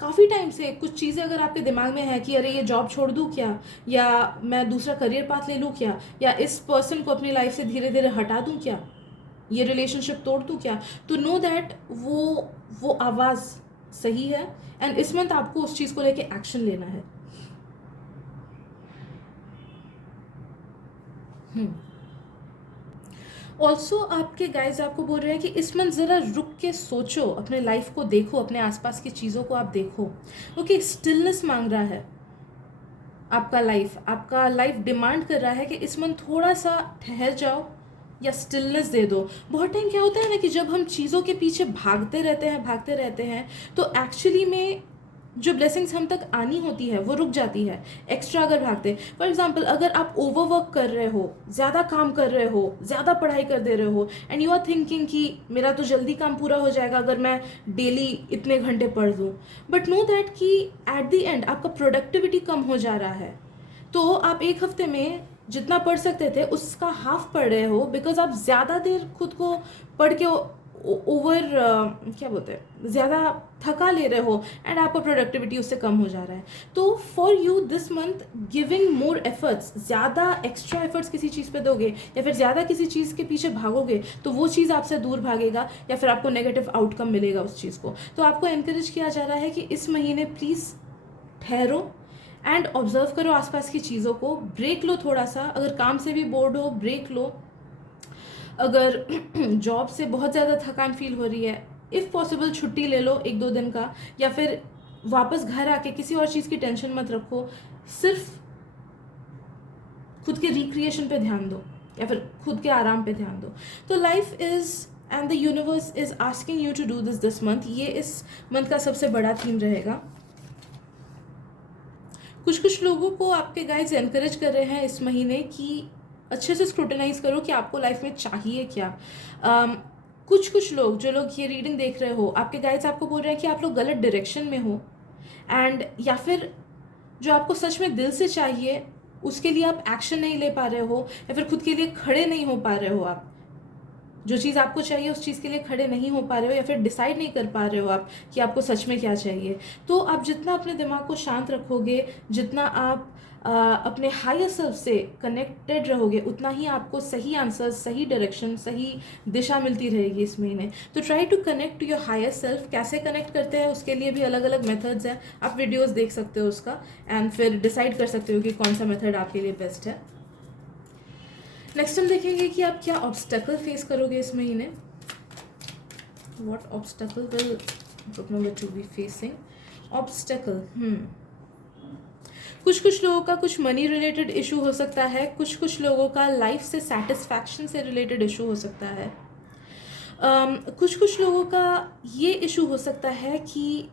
काफ़ी टाइम से कुछ चीज़ें अगर आपके दिमाग में है कि अरे ये जॉब छोड़ दूँ क्या, या मैं दूसरा करियर पाथ ले लूँ क्या, या इस पर्सन को अपनी लाइफ से धीरे धीरे हटा दूँ क्या, ये रिलेशनशिप तोड़ दूँ क्या, तो नो दैट वो आवाज़ सही है एंड इस मंथ आपको उस चीज़ को लेके एक्शन लेना है. ऑल्सो आपके गाइज आपको बोल रहे हैं कि इस मंथ ज़रा रुक के सोचो, अपने लाइफ को देखो, अपने आसपास की चीज़ों को आप देखो. ओके, स्टिलनेस मांग रहा है आपका लाइफ डिमांड कर रहा है कि इस मंथ थोड़ा सा ठहर जाओ या स्टिलनेस दे दो. बहुत टाइम क्या होता है ना कि जब हम चीज़ों के पीछे भागते रहते हैं तो एक्चुअली में जो ब्लेसिंग्स हम तक आनी होती है वो रुक जाती है. एक्स्ट्रा अगर भागते, फॉर एग्जाम्पल अगर आप ओवरवर्क कर रहे हो, ज़्यादा काम कर रहे हो, ज़्यादा पढ़ाई कर दे रहे हो एंड यू आर थिंकिंग कि मेरा तो जल्दी काम पूरा हो जाएगा अगर मैं डेली इतने घंटे पढ़ दूँ, बट नो दैट कि एट द एंड आपका प्रोडक्टिविटी कम हो जा रहा है. तो आप एक हफ्ते में जितना पढ़ सकते थे उसका हाफ पढ़ रहे हो, बिकॉज आप ज़्यादा देर खुद को पढ़ के ओवर क्या बोलते हैं, ज़्यादा थका ले रहे हो एंड आपका प्रोडक्टिविटी उससे कम हो जा रहा है. तो for you this month giving more efforts, ज़्यादा एक्स्ट्रा एफर्ट्स किसी चीज़ पे दोगे या फिर ज़्यादा किसी चीज़ के पीछे भागोगे तो वो चीज़ आपसे दूर भागेगा या फिर आपको नेगेटिव आउटकम मिलेगा उस चीज़ को. तो आपको एनकरेज किया जा रहा है कि इस महीने प्लीज़ ठहरो एंड ऑब्जर्व करो आसपास की चीज़ों को, ब्रेक लो थोड़ा सा. अगर काम से भी बोर्ड हो ब्रेक लो, अगर जॉब से बहुत ज़्यादा थकान फील हो रही है, इफ़ पॉसिबल छुट्टी ले लो 1-2 दिन का, या फिर वापस घर आके किसी और चीज़ की टेंशन मत रखो, सिर्फ खुद के रिक्रिएशन पे ध्यान दो या फिर खुद के आराम पे ध्यान दो. तो life is and the universe is asking you to do this month. ये इस मंथ का सबसे बड़ा थीम रहेगा. कुछ लोगों को आपके गाइड्स एनकरेज कर रहे हैं इस महीने कि अच्छे से स्क्रूटनाइज करो कि आपको लाइफ में चाहिए क्या. कुछ लोग, जो लोग ये रीडिंग देख रहे हो, आपके गाइड्स आपको बोल रहे हैं कि आप लोग गलत डायरेक्शन में हो, एंड या फिर जो आपको सच में दिल से चाहिए उसके लिए आप एक्शन नहीं ले पा रहे हो या फिर खुद के लिए खड़े नहीं हो पा रहे हो. आप जो चीज़ आपको चाहिए उस चीज़ के लिए खड़े नहीं हो पा रहे हो या फिर डिसाइड नहीं कर पा रहे हो आप कि आपको सच में क्या चाहिए. तो आप जितना अपने दिमाग को शांत रखोगे, जितना आप अपने हायर सेल्फ से कनेक्टेड रहोगे, उतना ही आपको सही आंसर, सही डायरेक्शन, सही दिशा मिलती रहेगी इस महीने. तो try to connect to your higher self. कैसे कनेक्ट करते हैं उसके लिए भी अलग अलग मेथड्स हैं, आप वीडियोस देख सकते हो उसका एंड फिर डिसाइड कर सकते हो कि कौन सा मेथड आपके लिए बेस्ट है. नेक्स्ट हम देखेंगे कि आप क्या ऑब्स्टेकल फेस करोगे इस महीने. What obstacle will group number 2 be facing. Obstacle, कुछ लोगों का कुछ मनी रिलेटेड इशू हो सकता है. कुछ लोगों का लाइफ से सेटिस्फैक्शन से रिलेटेड इशू हो सकता है. कुछ लोगों का ये इशू हो सकता है कि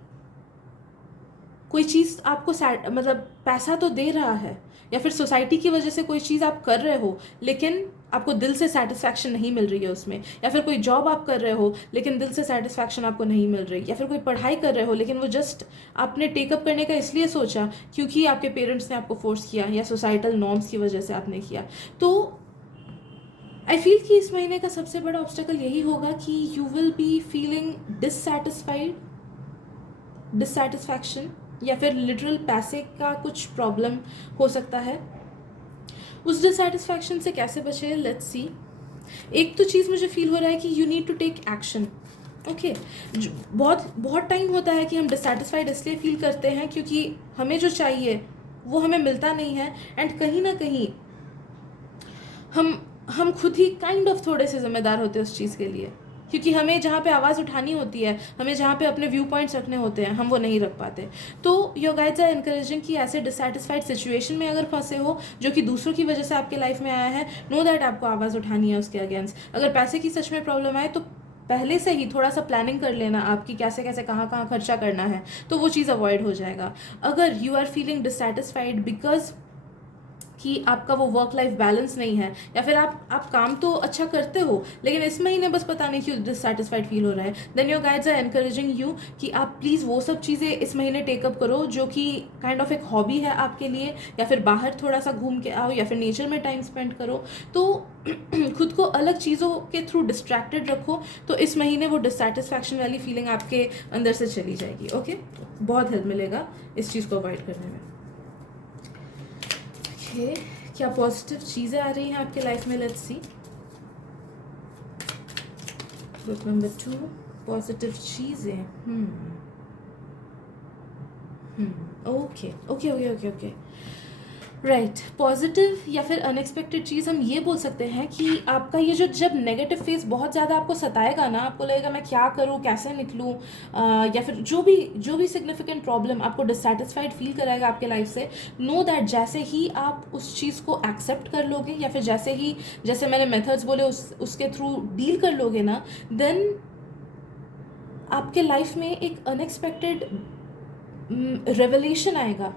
कोई चीज़ आपको मतलब पैसा तो दे रहा है या फिर सोसाइटी की वजह से कोई चीज़ आप कर रहे हो लेकिन आपको दिल से सेटिस्फैक्शन नहीं मिल रही है उसमें, या फिर कोई जॉब आप कर रहे हो लेकिन दिल से सेटिस्फैक्शन आपको नहीं मिल रही, या फिर कोई पढ़ाई कर रहे हो लेकिन वो जस्ट आपने टेकअप करने का इसलिए सोचा क्योंकि आपके पेरेंट्स ने आपको फोर्स किया या सोसाइटल नॉर्म्स की वजह से आपने किया. तो आई फील कि इस महीने का सबसे बड़ा ऑब्स्टेकल यही होगा कि you will be feeling dissatisfaction या फिर लिटरल पैसे का कुछ प्रॉब्लम हो सकता है. उस डिससेटिस्फैक्शन से कैसे बचे, लेट्स सी. एक तो चीज़ मुझे फील हो रहा है कि you need to take action. Okay, बहुत टाइम होता है कि हम डिससेटिस्फाइड इसलिए फील करते हैं क्योंकि हमें जो चाहिए वो हमें मिलता नहीं है, एंड कहीं ना कहीं हम खुद ही काइंड ऑफ थोड़े से जिम्मेदार होते हैं उस चीज़ के लिए, क्योंकि हमें जहाँ पे आवाज़ उठानी होती है, हमें जहाँ पे अपने व्यू पॉइंट्स रखने होते हैं, हम वो नहीं रख पाते. तो योर गाइड्स आर एनकरेजिंग कि ऐसे डिससेटिस्फाइड सिचुएशन में अगर फंसे हो जो कि दूसरों की वजह से आपके लाइफ में आया है, नो दैट आपको आवाज़ उठानी है उसके अगेंस्ट. अगर पैसे की सच में प्रॉब्लम आए तो पहले से ही थोड़ा सा प्लानिंग कर लेना आपकी, कैसे कैसे कहाँ कहाँ खर्चा करना है, तो वो चीज़ अवॉइड हो जाएगा. अगर you are feeling dissatisfied because कि आपका वो वर्क लाइफ बैलेंस नहीं है, या फिर आप काम तो अच्छा करते हो लेकिन इस महीने बस पता नहीं क्यों डिससेटिस्फाइड फील हो रहा है, then your guides are encouraging you कि आप प्लीज़ वो सब चीज़ें इस महीने टेकअप करो जो कि काइंड ऑफ एक हॉबी है आपके लिए, या फिर बाहर थोड़ा सा घूम के आओ या फिर नेचर में टाइम स्पेंड करो. तो खुद को अलग चीज़ों के थ्रू डिस्ट्रैक्टेड रखो, तो इस महीने वो डिससेटिस्फैक्शन वाली फीलिंग आपके अंदर से चली जाएगी. ओके, बहुत हेल्प मिलेगा इस चीज़ को अवॉइड करने में. क्या पॉजिटिव चीज़ें आ रही हैं आपके लाइफ में, let's see. Group number 2, positive चीज़ें. ओके. राइट, पॉजिटिव या फिर अनएक्सपेक्टेड चीज़ हम ये बोल सकते हैं कि आपका ये जब नेगेटिव फेस बहुत ज़्यादा आपको सताएगा ना, आपको लगेगा मैं क्या करूँ, कैसे निकलूँ, या फिर जो भी सिग्निफिकेंट प्रॉब्लम आपको डिससेटिस्फाइड फील कराएगा आपके लाइफ से, नो दैट जैसे ही आप उस चीज़ को एक्सेप्ट कर लोगे या फिर जैसे मैंने मेथड्स बोले उसके थ्रू डील कर लोगे ना, देन आपके लाइफ में एक अनएक्सपेक्टेड रेवलेशन आएगा.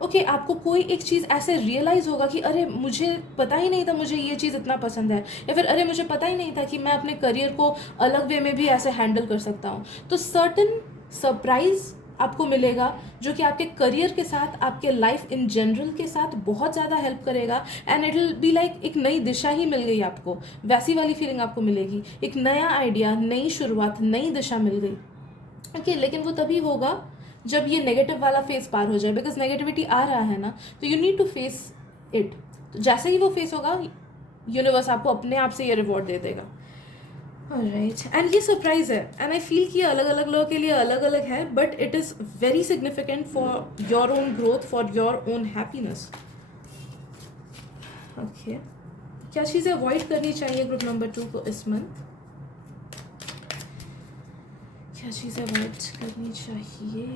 ओके, आपको कोई एक चीज़ ऐसे रियलाइज़ होगा कि अरे मुझे पता ही नहीं था मुझे ये चीज़ इतना पसंद है, या फिर अरे मुझे पता ही नहीं था कि मैं अपने करियर को अलग वे में भी ऐसे हैंडल कर सकता हूँ. तो सर्टन सरप्राइज आपको मिलेगा जो कि आपके करियर के साथ, आपके लाइफ इन जनरल के साथ बहुत ज़्यादा हेल्प करेगा। And it will be like एक नई दिशा ही मिल गई आपको, वैसी वाली फीलिंग आपको मिलेगी, एक नया आइडिया, नई शुरुआत, नई दिशा मिल गई। ओके, लेकिन वो तभी होगा जब ये नेगेटिव वाला फेस पार हो जाए, बिकॉज नेगेटिविटी आ रहा है ना, तो you need to face it. तो जैसे ही वो फेस होगा, यूनिवर्स आपको अपने आप से ये रिवॉर्ड दे देगा। ऑलराइट, एंड ये सरप्राइज है, एंड आई फील कि अलग अलग लोगों के लिए अलग अलग है, but it is very significant for your own growth, for your own happiness. Okay, क्या चीज़ें अवॉइड करनी चाहिए ग्रुप नंबर 2 को इस मंथ? क्या चीज़ें अवॉइड करनी चाहिए?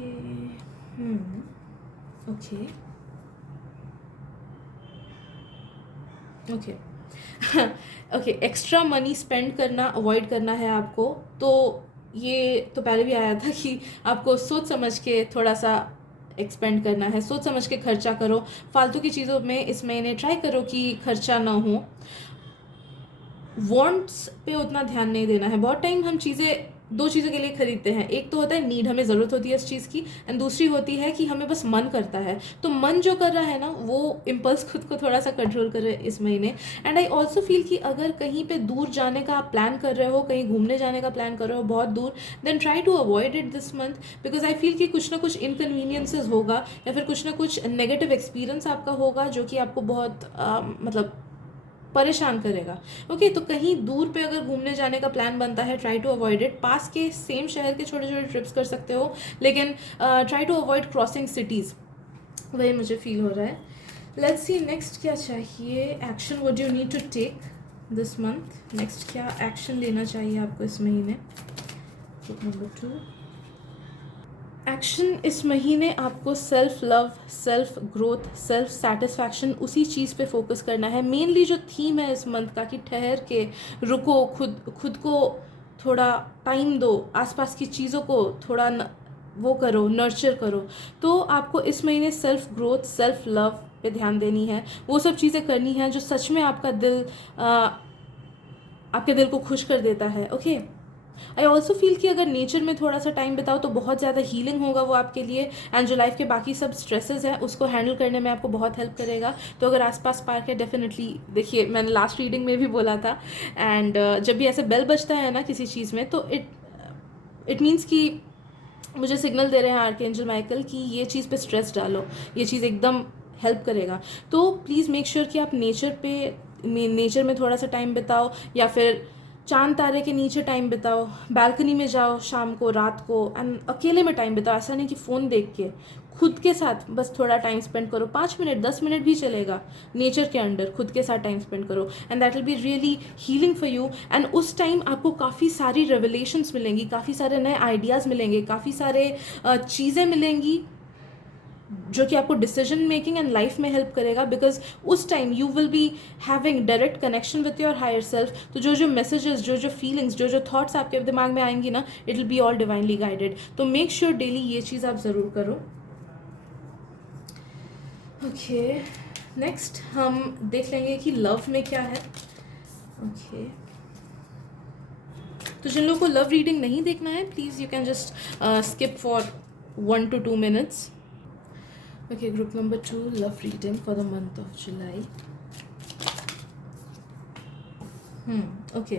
Okay okay okay, extra money spend करना अवॉइड करना है आपको। तो ये तो पहले भी आया था कि आपको सोच समझ के थोड़ा सा एक्सपेंड करना है, सोच समझ के खर्चा करो। फालतू की चीज़ों में इस महीने ट्राई करो कि खर्चा ना हो। वांट्स पे उतना ध्यान नहीं देना है। बहुत टाइम हम चीज़ें दो चीज़ों के लिए खरीदते हैं, एक तो होता है नीड, हमें ज़रूरत होती है इस चीज़ की, एंड दूसरी होती है कि हमें बस मन करता है। तो मन जो कर रहा है ना, वो इम्पल्स खुद को थोड़ा सा कंट्रोल करे इस महीने। एंड आई ऑल्सो फील कि अगर कहीं पे दूर जाने का आप प्लान कर रहे हो, कहीं घूमने जाने का प्लान कर रहे हो बहुत दूर, then try to avoid it this month, because I feel कि कुछ ना कुछ इनकन्वीनियंसेस होगा, या फिर कुछ ना कुछ नेगेटिव एक्सपीरियंस आपका होगा जो कि आपको बहुत मतलब परेशान करेगा। ओके, तो कहीं दूर पे अगर घूमने जाने का प्लान बनता है, ट्राई टू अवॉइड इट। पास के सेम शहर के छोटे छोटे ट्रिप्स कर सकते हो, लेकिन try to avoid crossing cities, वही मुझे फील हो रहा है। लेट्स सी नेक्स्ट क्या चाहिए। Action what you need to take this month. Next क्या एक्शन लेना चाहिए आपको इस महीने? नंबर 2 एक्शन इस महीने आपको self love, self growth, self satisfaction, उसी चीज़ पे फोकस करना है। मेनली जो थीम है इस मंथ का कि ठहर के रुको, खुद को थोड़ा टाइम दो, आसपास की चीज़ों को थोड़ा वो करो, नर्चर करो। तो आपको इस महीने सेल्फ ग्रोथ, सेल्फ लव पे ध्यान देनी है। वो सब चीज़ें करनी है जो सच में आपके दिल को खुश कर देता है। ओके, आई ऑल्सो फील कि अगर नेचर में थोड़ा सा टाइम बिताओ तो बहुत ज़्यादा हीलिंग होगा वो आपके लिए, एंड जो लाइफ के बाकी सब स्ट्रेसेस हैं उसको हैंडल करने में आपको बहुत हेल्प करेगा। तो अगर आसपास पार्क है, डेफिनेटली देखिए, मैंने लास्ट रीडिंग में भी बोला था। एंड जब भी ऐसे बेल बजता है ना किसी चीज़ में, तो इट मीन्स कि मुझे सिग्नल दे रहे हैं आर्कएंजल माइकल कि ये चीज़ पे स्ट्रेस डालो, ये चीज़ एकदम हेल्प करेगा। तो प्लीज़ मेक श्योर कि आप नेचर में थोड़ा सा टाइम बिताओ, या फिर चांद तारे के नीचे टाइम बिताओ, बैल्कनी में जाओ शाम को, रात को, एंड अकेले में टाइम बिताओ। ऐसा नहीं कि फ़ोन देख के, खुद के साथ बस थोड़ा टाइम स्पेंड करो। 5 मिनट 10 मिनट भी चलेगा, नेचर के अंडर खुद के साथ टाइम स्पेंड करो, and that will be really healing for you. And उस टाइम आपको काफ़ी सारी रेवलेशंस मिलेंगी, काफ़ी सारे नए आइडियाज़ मिलेंगे, काफ़ी सारे चीज़ें मिलेंगी जो कि आपको डिसीजन मेकिंग एंड लाइफ में हेल्प करेगा, बिकॉज उस time you will be having direct connection with your higher self. तो जो मैसेजेस, जो फीलिंग्स, जो थॉट्स आपके दिमाग में आएंगी ना, it will be all divinely guided. तो मेक श्योर डेली ये चीज़ आप ज़रूर करो। ओके, नेक्स्ट हम देख लेंगे कि लव में क्या है। ओके, तो जिन लोगों को लव रीडिंग नहीं देखना है, please you can just skip for 1 to 2 minutes. Okay, group number 2, love reading for the month of July. Okay,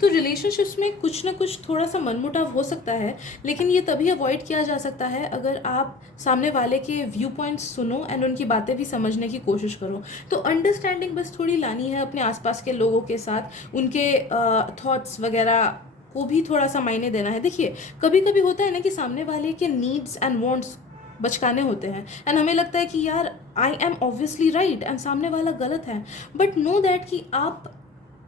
तो रिलेशनशिप्स में कुछ ना कुछ थोड़ा सा मनमुटाव हो सकता है, लेकिन ये तभी अवॉइड किया जा सकता है अगर आप सामने वाले के व्यू पॉइंट्स सुनो एंड उनकी बातें भी समझने की कोशिश करो। तो अंडरस्टैंडिंग बस थोड़ी लानी है अपने आसपास के लोगों के साथ, उनके थॉट्स वगैरह को भी थोड़ा सा मायने देना है। देखिए, कभी कभी होता है ना कि सामने वाले के नीड्स एंड वांट्स बचकाने होते हैं, एंड हमें लगता है कि यार I am obviously right and सामने वाला गलत है। बट नो दैट कि आप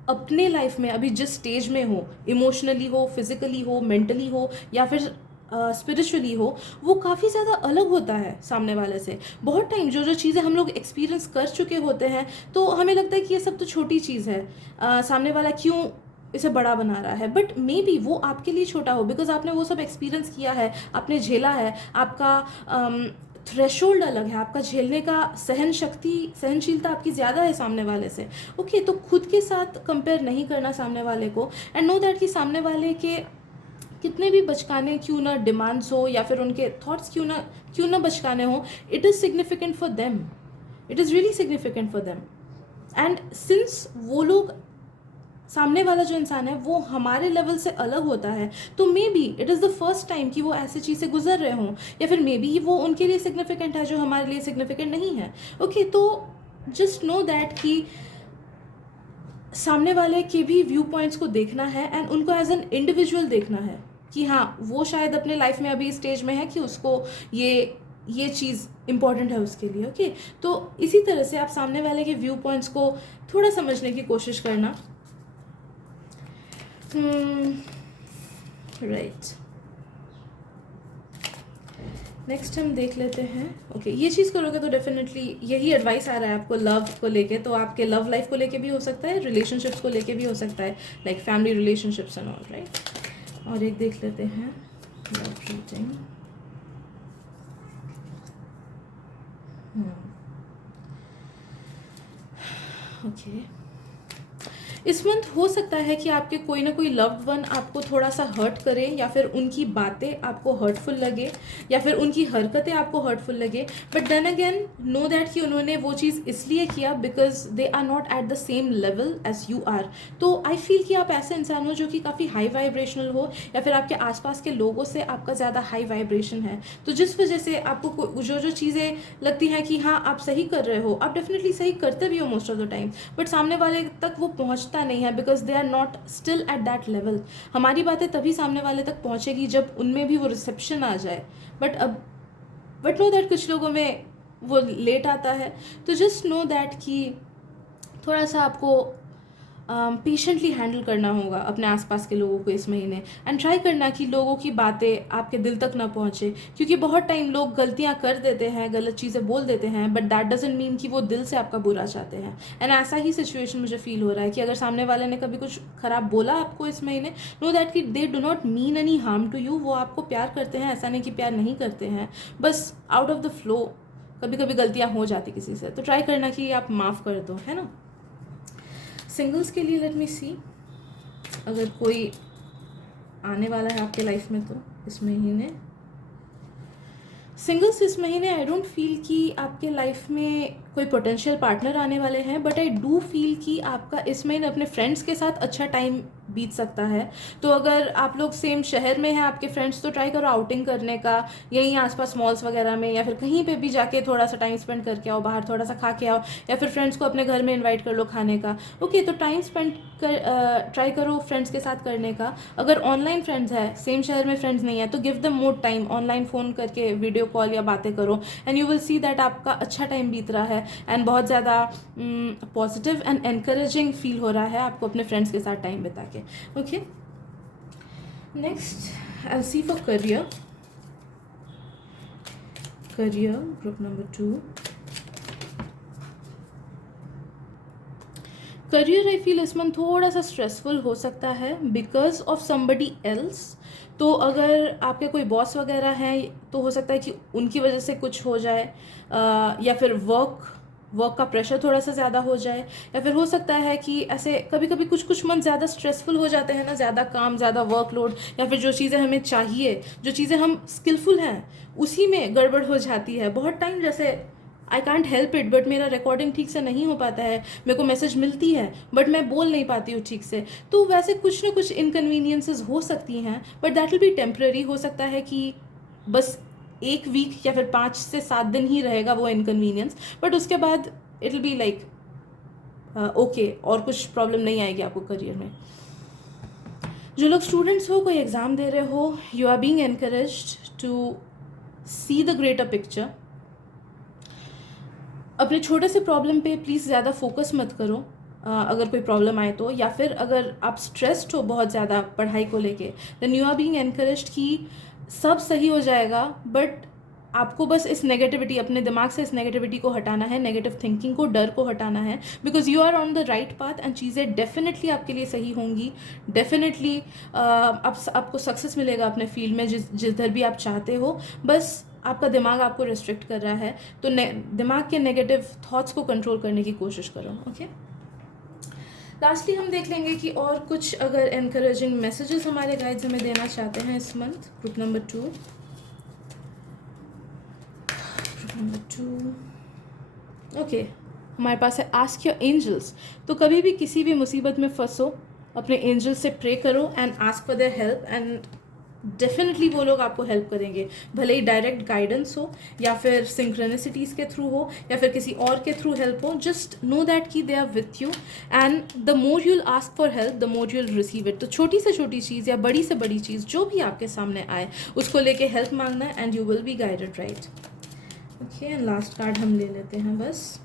अपने लाइफ में अभी जिस स्टेज में हो, इमोशनली हो, फिजिकली हो, मेंटली हो, या फिर स्पिरिचुअली हो, वो काफ़ी ज़्यादा अलग होता है सामने वाले से। बहुत टाइम जो चीज़ें हम लोग एक्सपीरियंस कर चुके होते हैं, तो हमें लगता है कि ये सब तो छोटी चीज़ है, सामने वाला क्यों इसे बड़ा बना रहा है। बट मे बी वो आपके लिए छोटा हो, बिकॉज आपने वो सब एक्सपीरियंस किया है, आपने झेला है, आपका थ्रेशोल्ड अलग है, आपका झेलने का सहनशीलता आपकी ज़्यादा है सामने वाले से। ओके, तो खुद के साथ कंपेयर नहीं करना सामने वाले को, एंड नो दैट कि सामने वाले के कितने भी बचकाने क्यों ना डिमांड्स हो या फिर उनके थॉट्स क्यों ना बचकाने हो, it is significant for them, it is really significant for them. And since वो लोग, सामने वाला जो इंसान है वो हमारे लेवल से अलग होता है, तो may be it is the first time कि वो ऐसी चीज़ से गुजर रहे हों, या फिर मे बी वो उनके लिए सिग्निफिकेंट है जो हमारे लिए सिग्निफिकेंट नहीं है। ओके, तो जस्ट नो दैट कि सामने वाले के भी व्यू पॉइंट्स को देखना है एंड उनको एज एन इंडिविजुअल देखना है कि हाँ, वो शायद अपने लाइफ में अभी स्टेज में है कि उसको ये चीज़ इम्पॉर्टेंट है उसके लिए। ओके, तो इसी तरह से आप सामने वाले के व्यू पॉइंट्स को थोड़ा समझने की कोशिश करना। राइट, नेक्स्ट हम देख लेते हैं। ओके, ये चीज़ करोगे तो डेफिनेटली यही एडवाइस आ रहा है आपको लव को लेके, तो आपके लव लाइफ को लेके भी हो सकता है, रिलेशनशिप्स को लेके भी हो सकता है, like family relationships and all, right. और एक देख लेते हैं लव रीडिंग। ओके, इस मंथ हो सकता है कि आपके कोई ना कोई लव्ड वन आपको थोड़ा सा हर्ट करे, या फिर उनकी बातें आपको हर्टफुल लगे, या फिर उनकी हरकतें आपको हर्टफुल लगे। But then again know that कि उन्होंने वो चीज़ इसलिए किया because they are not at the same level as you are. तो आई फील कि आप ऐसे इंसान हो जो कि काफ़ी हाई वाइब्रेशनल हो, या फिर आपके आसपास के लोगों से आपका ज़्यादा हाई वाइब्रेशन है, तो जिस वजह से आपको जो चीज़ें लगती हैं कि हाँ आप सही कर रहे हो, आप डेफिनेटली सही करते भी हो most of the time, but सामने वाले तक वो पहुँचता नहीं है because they are not still at that level. हमारी बातें तभी सामने वाले तक पहुंचेगी जब उनमें भी वो रिसेप्शन आ जाए, बट नो दैट कुछ लोगों में वो लेट आता है। तो जस्ट नो दैट कि थोड़ा सा आपको पेशेंटली हैंडल करना होगा अपने आसपास के लोगों को इस महीने, एंड ट्राई करना कि लोगों की बातें आपके दिल तक ना पहुँचे, क्योंकि बहुत टाइम लोग गलतियाँ कर देते हैं, गलत चीज़ें बोल देते हैं, बट दैट डजंट मीन कि वो दिल से आपका बुरा चाहते हैं। एंड ऐसा ही सिचुएशन मुझे फील हो रहा है कि अगर सामने वाले ने कभी कुछ ख़राब बोला आपको इस महीने, नो दैट कि they do not mean any harm to you, वो आपको प्यार करते हैं, ऐसा नहीं कि प्यार नहीं करते हैं, बस आउट ऑफ द फ्लो कभी कभी गलतियाँ हो जाती किसी से, तो ट्राई करना कि आप माफ़ कर दो, है ना। सिंगल्स के लिए लेट मी सी, अगर कोई आने वाला है आपके लाइफ में तो इस महीने सिंगल्स इस महीने आई डोंट फील कि आपके लाइफ में कोई पोटेंशियल पार्टनर आने वाले हैं, बट आई डू फील कि आपका इस महीने अपने फ्रेंड्स के साथ अच्छा टाइम बीत सकता है। तो अगर आप लोग सेम शहर में हैं आपके फ्रेंड्स, तो ट्राई करो आउटिंग करने का, यहीं आसपास मॉल्स वगैरह में, या फिर कहीं पे भी जाके थोड़ा सा टाइम स्पेंड करके आओ, बाहर थोड़ा सा खा के आओ, या फिर फ्रेंड्स को अपने घर में इन्वाइट कर लो खाने का। ओके, तो टाइम स्पेंड कर ट्राई करो फ्रेंड्स के साथ करने का। अगर ऑनलाइन फ्रेंड्स है, सेम शहर में फ्रेंड्स नहीं है, तो give them more time, online phone करके वीडियो कॉल या बातें करो, and you will see that आपका अच्छा टाइम बीत रहा है एंड बहुत ज़्यादा पॉजिटिव एंड एनकरेजिंग फील हो रहा है आपको अपने फ्रेंड्स के साथ टाइम बिता के। Okay, next I see for career group number 2। Career I feel इस मंथ थोड़ा सा स्ट्रेसफुल हो सकता है बिकॉज ऑफ समबडी एल्स। तो अगर आपके कोई बॉस वगैरह हैं तो हो सकता है कि उनकी वजह से कुछ हो जाए, या फिर वर्क का प्रेशर थोड़ा सा ज़्यादा हो जाए, या फिर हो सकता है कि ऐसे कभी कभी कुछ मंथ ज़्यादा स्ट्रेसफुल हो जाते हैं ना, ज़्यादा काम, ज़्यादा वर्कलोड, या फिर जो चीज़ें हमें चाहिए, जो चीज़ें हम स्किलफुल हैं उसी में गड़बड़ हो जाती है। बहुत टाइम जैसे I can't help it, but मेरा रिकॉर्डिंग ठीक से नहीं हो पाता है, मेरे को मैसेज मिलती है बट मैं बोल नहीं पाती हूँ ठीक से, तो वैसे कुछ ना कुछ इनकन्वीनियंसेस हो सकती हैं, but that will B temporary. हो सकता है कि बस 1 वीक या फिर 5 से 7 दिन ही रहेगा वो इनकन्वीनियंस, बट उसके बाद it will be like okay, और कुछ प्रॉब्लम नहीं आएगी आपको करियर में। जो लोग स्टूडेंट्स हो, कोई एग्ज़ाम दे रहे हो, you are being encouraged to see the greater picture. अपने छोटे से प्रॉब्लम पे प्लीज़ ज़्यादा फोकस मत करो, अगर कोई प्रॉब्लम आए तो, या फिर अगर आप स्ट्रेस्ड हो बहुत ज़्यादा पढ़ाई को लेके, then you are being encouraged कि सब सही हो जाएगा, बट आपको बस इस नेगेटिविटी, अपने दिमाग से इस नेगेटिविटी को हटाना है, नेगेटिव थिंकिंग को, डर को हटाना है, because you are on the right path and चीज़ें डेफिनेटली आपके लिए सही होंगी। डेफिनेटली आपको सक्सेस मिलेगा अपने फील्ड में जिधर भी आप चाहते हो, बस आपका दिमाग आपको रिस्ट्रिक्ट कर रहा है, तो दिमाग के नेगेटिव थॉट्स को कंट्रोल करने की कोशिश करो। ओके, लास्टली हम देख लेंगे कि और कुछ अगर एनकरेजिंग मैसेजेस हमारे गाइड्स हमें देना चाहते हैं इस month. Group number 2, group number 2, okay, हमारे पास है आस्क योर एंजल्स। तो कभी भी किसी भी मुसीबत में फंसो, अपने एंजल्स से प्रे करो and ask for their help, and definitely वो लोग आपको हेल्प करेंगे, भले ही डायरेक्ट गाइडेंस हो या फिर सिंक्रोनिसिटीज़ के थ्रू हो या फिर किसी और के थ्रू हेल्प हो। जस्ट नो दैट कि they are with you, and the more you'll ask for help the more you'll receive it. तो छोटी से छोटी चीज़ या बड़ी से बड़ी चीज़ जो भी आपके सामने आए उसको लेके हेल्प मांगना है and you will be guided right. Okay, and last card हम ले लेते हैं बस।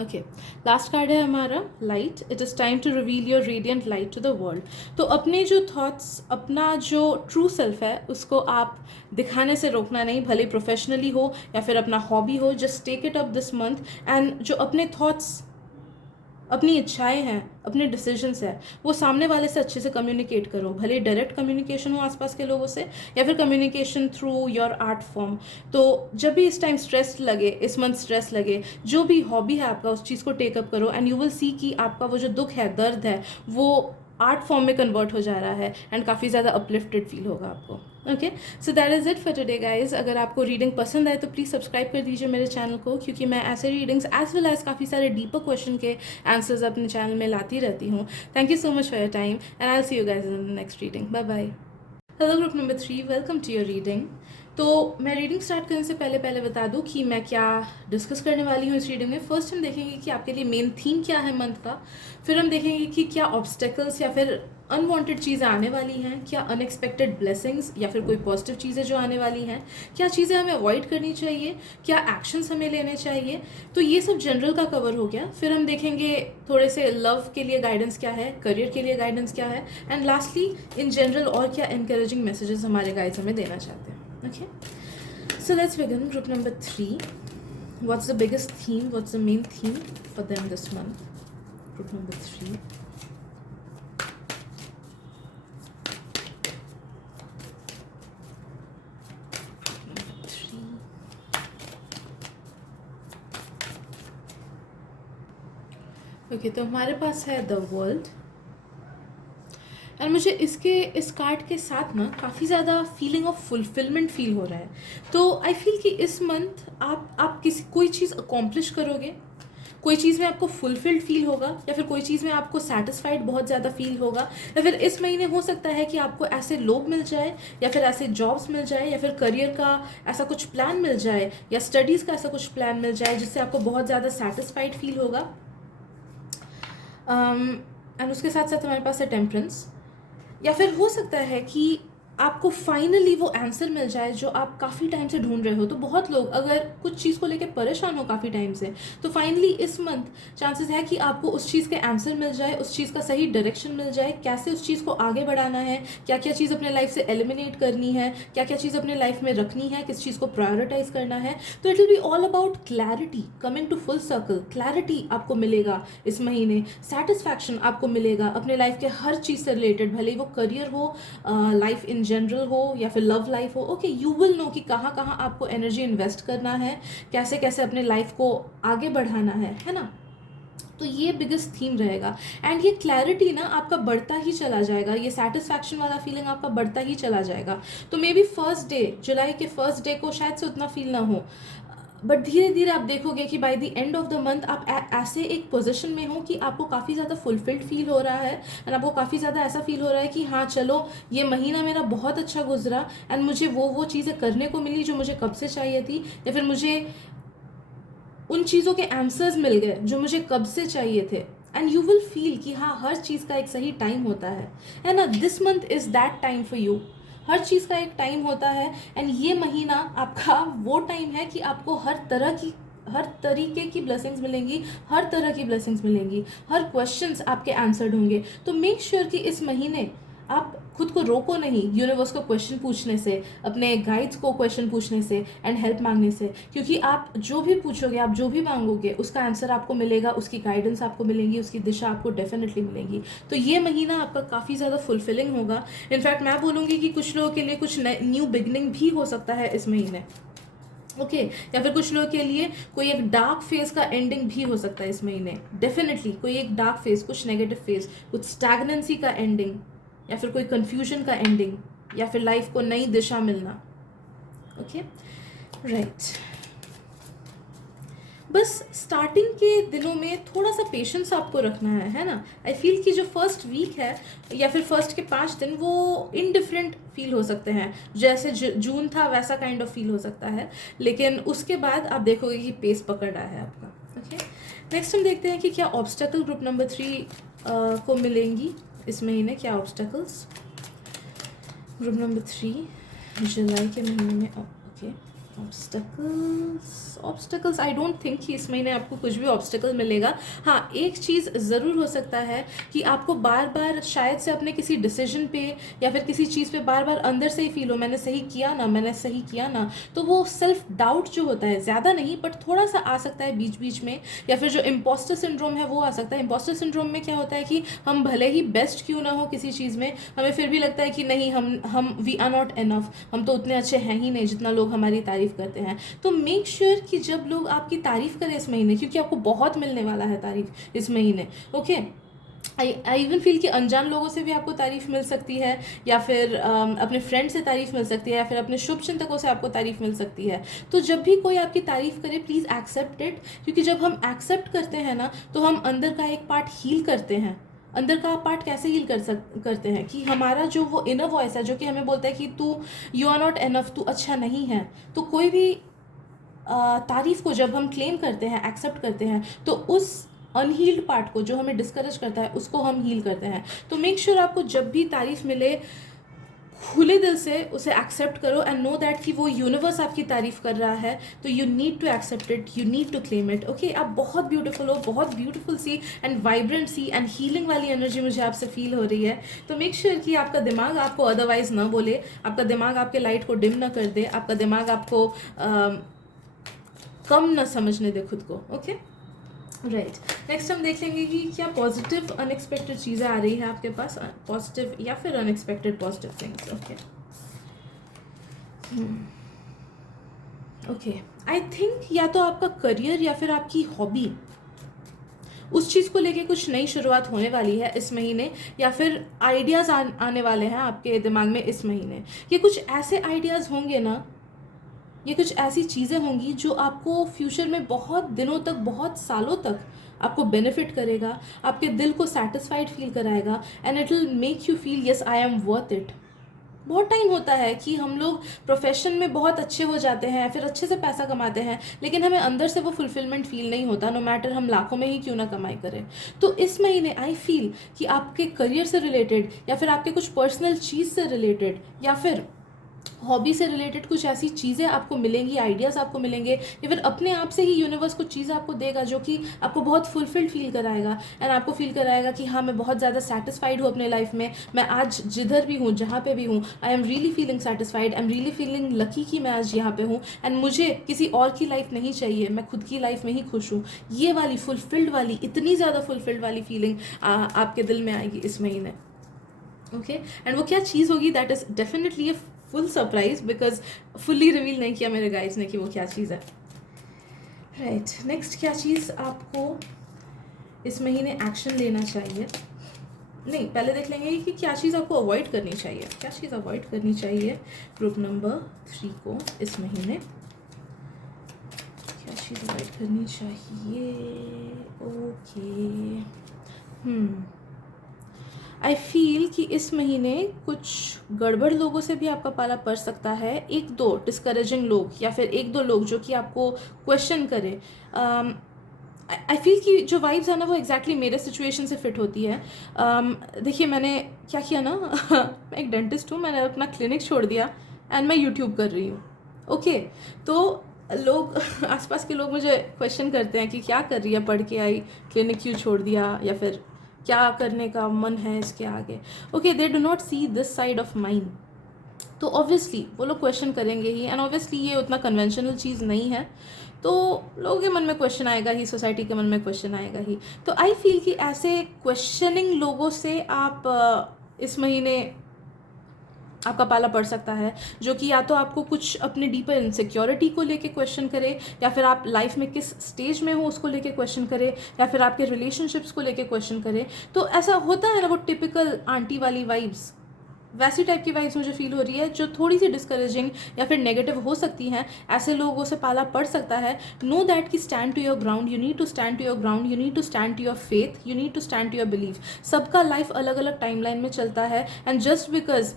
ओके, लास्ट कार्ड है हमारा light. It is time to reveal your radiant light to the world. तो अपने जो थॉट्स, अपना जो ट्रू सेल्फ है उसको आप दिखाने से रोकना नहीं, भले प्रोफेशनली हो या फिर अपना हॉबी हो। Just take it up this month, and जो अपने थॉट्स, अपनी इच्छाएं हैं, अपने डिसीजंस है, वो सामने वाले से अच्छे से कम्युनिकेट करो, भले डायरेक्ट कम्युनिकेशन हो आसपास के लोगों से या फिर communication through your art form. तो जब भी इस टाइम स्ट्रेस लगे, इस मंथ स्ट्रेस लगे, जो भी हॉबी है आपका उस चीज़ को टेकअप करो एंड यू विल सी कि आपका वो जो दुख है, दर्द है, वो आर्ट फॉर्म में कन्वर्ट हो जा रहा है एंड काफ़ी ज़्यादा अपलिफ्टेड फील होगा आपको। Okay, so that is it for today guys. अगर आपको रीडिंग पसंद आए तो प्लीज़ सब्सक्राइब कर दीजिए मेरे चैनल को, क्योंकि मैं ऐसे रीडिंग्स एज वेल एज काफ़ी सारे डीपर क्वेश्चन के आंसर्स अपने चैनल में लाती रहती हूँ। Thank you so much for your time and I will see you guys in the next reading. Bye bye. Hello group number 3, welcome to your reading. तो मैं रीडिंग स्टार्ट करने से पहले बता दूं कि मैं क्या डिस्कस करने वाली हूँ इस रीडिंग में। फर्स्ट हम देखेंगे कि आपके लिए मेन थीम क्या है मंथ का, फिर हम देखेंगे कि क्या ऑब्स्टेकल्स या फिर अनवांटेड चीज़ें आने वाली हैं, क्या अनएक्सपेक्टेड ब्लेसिंग्स या फिर कोई पॉजिटिव चीज़ें जो आने वाली हैं, क्या चीज़ें हमें अवॉइड करनी चाहिए, क्या एक्शंस हमें लेने चाहिए। तो ये सब जनरल का कवर हो गया। फिर हम देखेंगे थोड़े से लव के लिए गाइडेंस क्या है, करियर के लिए गाइडेंस क्या है, एंड लास्टली इन जनरल और क्या एनकरेजिंग मैसेजेस हमारे गाइड्स हमें देना चाहते हैं। Okay, so let's begin. Group number 3. What's the biggest theme? What's the main theme for them this month? Group number 3. Group number 3. Okay, तो हमारे पास है The World. एंड मुझे इस कार्ड के साथ ना काफ़ी ज़्यादा फीलिंग ऑफ फुलफिलमेंट फील हो रहा है। तो आई फील कि इस मंथ आप कोई चीज़ अकॉम्प्लिश करोगे, कोई चीज़ में आपको फुलफिल्ड फील होगा या फिर कोई चीज़ में आपको सेटिस्फाइड बहुत ज़्यादा फील होगा, या फिर इस महीने हो सकता है कि आपको ऐसे लोग मिल जाए या फिर ऐसे जॉब्स मिल जाए या फिर करियर का ऐसा कुछ प्लान मिल जाए या स्टडीज़ का ऐसा कुछ प्लान मिल जाए जिससे आपको बहुत ज़्यादा सेटिस्फाइड फील होगा। एंड उसके साथ साथ हमारे पास है टेम्परेंस, या फिर हो सकता है कि आपको फाइनली वो आंसर मिल जाए जो आप काफ़ी टाइम से ढूंढ रहे हो। तो बहुत लोग अगर कुछ चीज़ को लेके परेशान हो काफ़ी टाइम से, तो फाइनली इस मंथ चांसेस है कि आपको उस चीज़ के आंसर मिल जाए, उस चीज़ का सही डायरेक्शन मिल जाए, कैसे उस चीज़ को आगे बढ़ाना है, क्या क्या चीज़ अपने लाइफ से एलिमिनेट करनी है, क्या क्या चीज़ अपने लाइफ में रखनी है, किस चीज़ को प्रायोरिटाइज करना है। तो it will be all about clarity, coming to full circle. Clarity आपको मिलेगा इस महीने, सेटिस्फैक्शन आपको मिलेगा अपने लाइफ के हर चीज़ से रिलेटेड, भले वो करियर हो, लाइफ इन जनरल हो या फिर लव लाइफ हो। ओके, यू विल नो कि कहाँ कहाँ आपको एनर्जी इन्वेस्ट करना है, कैसे कैसे अपने लाइफ को आगे बढ़ाना है ना। तो ये बिगेस्ट थीम रहेगा एंड ये क्लैरिटी ना आपका बढ़ता ही चला जाएगा, ये सेटिस्फैक्शन वाला फीलिंग आपका बढ़ता ही चला जाएगा। तो मे बी फर्स्ट डे, जुलाई के फर्स्ट डे को शायद से उतना फील ना हो, बट धीरे धीरे आप देखोगे कि by the end of the month आप ऐसे एक पोजीशन में हो कि आपको काफ़ी ज़्यादा फुलफिल्ड फील हो रहा है एंड आपको काफ़ी ज़्यादा ऐसा फील हो रहा है कि हाँ चलो ये महीना मेरा बहुत अच्छा गुजरा एंड मुझे वो चीज़ें करने को मिली जो मुझे कब से चाहिए थी, या फिर मुझे उन चीज़ों के आंसर्स मिल गए जो मुझे कब से चाहिए थे। एंड यू विल फील कि हाँ हर चीज़ का एक सही टाइम होता है ना। This month is that time for you. हर चीज़ का एक टाइम होता है एंड ये महीना आपका वो टाइम है कि आपको हर तरीके की ब्लेसिंग्स मिलेंगी, हर तरह की ब्लेसिंग्स मिलेंगी, हर क्वेश्चंस आपके आंसर्ड होंगे। तो मेक श्योर कि इस महीने आप खुद को रोको नहीं यूनिवर्स को क्वेश्चन पूछने से, अपने गाइड्स को क्वेश्चन पूछने से एंड हेल्प मांगने से, क्योंकि आप जो भी पूछोगे, आप जो भी मांगोगे, उसका आंसर आपको मिलेगा, उसकी गाइडेंस आपको मिलेंगी, उसकी दिशा आपको डेफिनेटली मिलेगी। तो ये महीना आपका काफ़ी ज़्यादा फुलफिलिंग होगा। इनफैक्ट मैं बोलूँगी कि कुछ लोगों के लिए कुछ न्यू बिगनिंग भी हो सकता है इस महीने। ओके या फिर कुछ लोगों के लिए कोई एक डार्क फेज का एंडिंग भी हो सकता है इस महीने, डेफिनेटली कोई एक डार्क फेज, कुछ नेगेटिव फेज, कुछ स्टैग्नेंसी का एंडिंग, या फिर कोई कंफ्यूजन का एंडिंग, या फिर लाइफ को नई दिशा मिलना। ओके राइट, बस स्टार्टिंग के दिनों में थोड़ा सा पेशेंस आपको रखना है ना। आई फील कि जो फर्स्ट वीक है या फिर फर्स्ट के 5 दिन वो इनडिफरेंट फील हो सकते हैं, जैसे जून था वैसा काइंड ऑफ फील हो सकता है, लेकिन उसके बाद आप देखोगे कि पेस पकड़ रहा है आपका। ओके नेक्स्ट हम देखते हैं कि क्या ऑब्स्टेकल ग्रुप नंबर 3 को मिलेंगी इस महीने, क्या ऑब्स्टेकल्स ग्रुप नंबर 3 जुलाई के महीने में। Okay obstacles I don't think कि इस महीने आपको कुछ भी ऑब्स्टेकल मिलेगा। हाँ, एक चीज़ ज़रूर हो सकता है कि आपको बार बार शायद से अपने किसी डिसीजन पे या फिर किसी चीज़ पे बार बार अंदर से ही फील हो, मैंने सही किया ना, मैंने सही किया ना, तो वो सेल्फ डाउट जो होता है, ज़्यादा नहीं बट थोड़ा सा आ सकता है बीच बीच में, या फिर जो इम्पोस्टर सिंड्रोम है वो आ सकता है। इम्पोस्टर सिंड्रोम में क्या होता है कि हम भले ही बेस्ट क्यों ना हो किसी चीज़ में, हमें फिर भी लगता है कि नहीं, हम वी आर नॉट इनफ, हम तो उतने अच्छे हैं ही नहीं जितना लोग हमारी तारीफ करते हैं। तो मेक श्योर कि जब लोग आपकी तारीफ करें इस महीने, क्योंकि आपको बहुत मिलने वाला है तारीफ इस महीने। ओके आई इवन फील कि अनजान लोगों से भी आपको तारीफ मिल सकती है, या फिर अपने फ्रेंड से तारीफ मिल सकती है, या फिर अपने शुभ चिंतकों से आपको तारीफ मिल सकती है। तो जब भी कोई आपकी तारीफ करे प्लीज़ एक्सेप्ट इट, क्योंकि जब हम एक्सेप्ट करते हैं ना तो हम अंदर का एक पार्ट हील करते हैं। अंदर का पार्ट कैसे हील करते हैं कि हमारा जो वो इनर वॉइस है जो कि हमें बोलता है कि तू यू आर नॉट इनफ, तू अच्छा नहीं है। तो कोई भी तारीफ को जब हम क्लेम करते हैं, एक्सेप्ट करते हैं, तो उस अनहील्ड पार्ट को जो हमें डिस्करेज करता है उसको हम हील करते हैं। तो मेक श्योर आपको जब भी तारीफ मिले खुले दिल से उसे एक्सेप्ट करो एंड नो दैट कि वो यूनिवर्स आपकी तारीफ कर रहा है, तो you need to accept it, you need to claim it. Okay आप बहुत ब्यूटीफुल हो, बहुत ब्यूटीफुल सी एंड वाइब्रेंट सी एंड हीलिंग वाली एनर्जी मुझे आपसे फील हो रही है। तो मेक श्योर कि आपका दिमाग आपको अदरवाइज ना बोले, आपका दिमाग आपके लाइट को डिम ना कर दे, आपका दिमाग आपको कम ना समझने दे खुद को। ओके राइट, नेक्स्ट हम देख लेंगे कि क्या पॉजिटिव अनएक्सपेक्टेड चीज़ें आ रही है आपके पास, पॉजिटिव या फिर unexpected positive things. Okay okay I think या तो आपका करियर या फिर आपकी हॉबी, उस चीज़ को लेके कुछ नई शुरुआत होने वाली है इस महीने, या फिर आइडियाज़ आने वाले हैं आपके दिमाग में इस महीने। ये कुछ ऐसे आइडियाज़ होंगे ना, ये कुछ ऐसी चीज़ें होंगी जो आपको फ्यूचर में बहुत दिनों तक, बहुत सालों तक आपको बेनिफिट करेगा, आपके दिल को सेटिस्फाइड फील कराएगा, and it will make you feel yes I am worth it. बहुत टाइम होता है कि हम लोग प्रोफेशन में बहुत अच्छे हो जाते हैं, फिर अच्छे से पैसा कमाते हैं, लेकिन हमें अंदर से वो फुलफिलमेंट फील नहीं होता, नो मैटर हम लाखों में ही क्यों ना कमाई करें। तो इस महीने आई फील कि आपके करियर से रिलेटेड, या फिर आपके कुछ पर्सनल चीज़ से रिलेटेड, या फिर हॉबी से रिलेटेड कुछ ऐसी चीज़ें आपको मिलेंगी, आइडियाज़ आपको मिलेंगे, या फिर अपने आप से ही यूनिवर्स कुछ चीज़ आपको देगा जो कि आपको बहुत फुलफिल्ड फील कराएगा, एंड आपको फील कराएगा कि हाँ मैं बहुत ज़्यादा सेटिस्फाइड हूँ अपने लाइफ में, मैं आज जिधर भी हूँ, जहाँ पे भी हूँ, I am really feeling satisfied, I am really feeling lucky कि मैं आज यहाँ पे हूँ, एंड मुझे किसी और की लाइफ नहीं चाहिए, मैं खुद की लाइफ में ही खुश हूँ। ये वाली फुलफिल्ड वाली, इतनी ज़्यादा फुलफिल्ड वाली फीलिंग आपके दिल में आएगी इस महीने। ओके एंड वो क्या चीज़ होगी, that is definitely a full surprise, because fully reveal नहीं किया मेरे गाइड्स ने कि वो क्या चीज़ है। राइट, नेक्स्ट क्या चीज़ आपको इस महीने एक्शन लेना चाहिए, नहीं पहले देख लेंगे कि क्या चीज़ आपको अवॉइड करनी चाहिए, क्या चीज़ अवॉइड करनी चाहिए ग्रुप नंबर 3 को इस महीने, क्या चीज़ अवॉइड करनी चाहिए। ओके आई फील कि इस महीने कुछ गड़बड़ लोगों से भी आपका पाला पड़ सकता है, एक दो डिस्करेजिंग लोग, या फिर एक दो लोग जो कि आपको क्वेश्चन करें। आई फील कि जो वाइब्स है ना वो एग्जैक्टली मेरे सिचुएशन से फिट होती है। देखिए मैंने क्या किया ना मैं एक डेंटिस्ट हूँ, मैंने अपना क्लिनिक छोड़ दिया एंड मैं यूट्यूब कर रही हूँ। ओके तो लोग आसपास के लोग मुझे क्वेश्चन करते हैं कि क्या कर रही है, पढ़ के आई, क्लिनिक क्यों छोड़ दिया, या फिर क्या करने का मन है इसके आगे। Okay they do not see this side of mind, तो ऑब्वियसली वो लोग क्वेश्चन करेंगे ही, एंड ऑब्वियसली ये उतना कन्वेंशनल चीज़ नहीं है, तो लोगों के मन में क्वेश्चन आएगा ही, सोसाइटी के मन में क्वेश्चन आएगा ही। तो आई फील कि ऐसे क्वेश्चनिंग लोगों से आप इस महीने आपका पाला पड़ सकता है, जो कि या तो आपको कुछ अपने डीपर इनसिक्योरिटी को लेके क्वेश्चन करे, या फिर आप लाइफ में किस स्टेज में हो उसको लेके क्वेश्चन करे, या फिर आपके रिलेशनशिप्स को लेके क्वेश्चन करे। तो ऐसा होता है ना, वो टिपिकल आंटी वाली वाइब्स, वैसी टाइप की वाइब्स मुझे फील हो रही है जो थोड़ी सी डिस्करेजिंग या फिर नेगेटिव हो सकती हैं। ऐसे लोगों से पाला पड़ सकता है। नो दैट कि stand to your ground, you need to stand to your ground, you need to stand to your faith, you need to stand to your belief. सबका लाइफ अलग अलग टाइमलाइन में चलता है, एंड जस्ट बिकॉज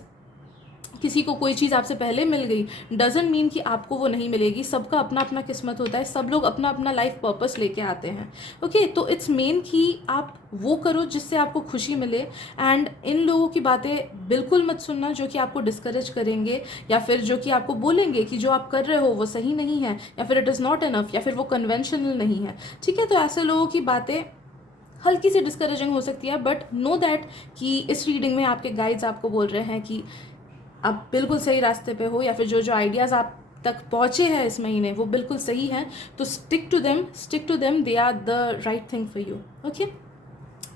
किसी को कोई चीज़ आपसे पहले मिल गई डजंट मीन कि आपको वो नहीं मिलेगी। सबका अपना अपना किस्मत होता है, सब लोग अपना अपना लाइफ पर्पस लेके आते हैं। ओके, तो इट्स मेन कि आप वो करो जिससे आपको खुशी मिले, एंड इन लोगों की बातें बिल्कुल मत सुनना जो कि आपको डिस्करेज करेंगे, या फिर जो कि आपको बोलेंगे कि जो आप कर रहे हो वो सही नहीं है, या फिर इट इज़ नॉट इनफ, या फिर वो कन्वेंशनल नहीं है। ठीक है, तो ऐसे लोगों की बातें हल्की सी डिस्करेजिंग हो सकती है, बट नो दैट कि इस रीडिंग में आपके गाइड्स आपको बोल रहे हैं कि आप बिल्कुल सही रास्ते पे हो, या फिर जो आइडियाज़ आप तक पहुँचे हैं इस महीने वो बिल्कुल सही हैं। तो stick to them, they are the right thing for you. Okay,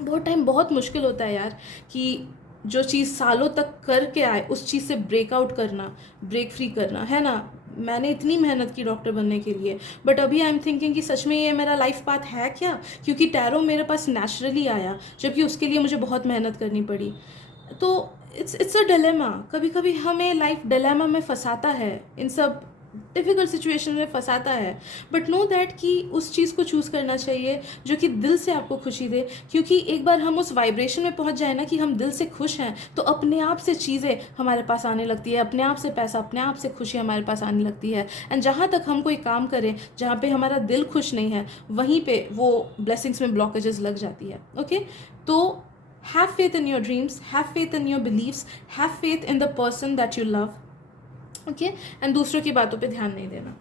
बहुत टाइम बहुत मुश्किल होता है यार कि जो चीज़ सालों तक करके आए उस चीज़ से ब्रेकआउट करना, ब्रेक फ्री करना, है ना। मैंने इतनी मेहनत की डॉक्टर बनने के लिए, बट अभी आई एम थिंकिंग कि सच में ये मेरा लाइफ पाथ है क्या, क्योंकि टैरो मेरे पास नेचुरली आया, जबकि उसके लिए मुझे बहुत मेहनत करनी पड़ी। तो इट्स अ डिलेमा। कभी कभी हमें लाइफ डिलेमा में फंसाता है, इन सब डिफ़िकल्ट सिचुएशन में फंसाता है, बट नो दैट कि उस चीज़ को चूज़ करना चाहिए जो कि दिल से आपको खुशी दे। क्योंकि एक बार हम उस वाइब्रेशन में पहुंच जाए ना कि हम दिल से खुश हैं, तो अपने आप से चीज़ें हमारे पास आने लगती है, अपने आप से पैसा, अपने आप से खुशी हमारे पास आने लगती है। एंड जहाँ तक हम कोई काम करें जहाँ पे हमारा दिल खुश नहीं है, वहीं पे वो ब्लेसिंग्स में ब्लॉकेजेस लग जाती है। ओके, तो have faith in your dreams, have faith in your beliefs, have faith in the person that you love. Okay, and दूसरों की बातों पे ध्यान नहीं देना।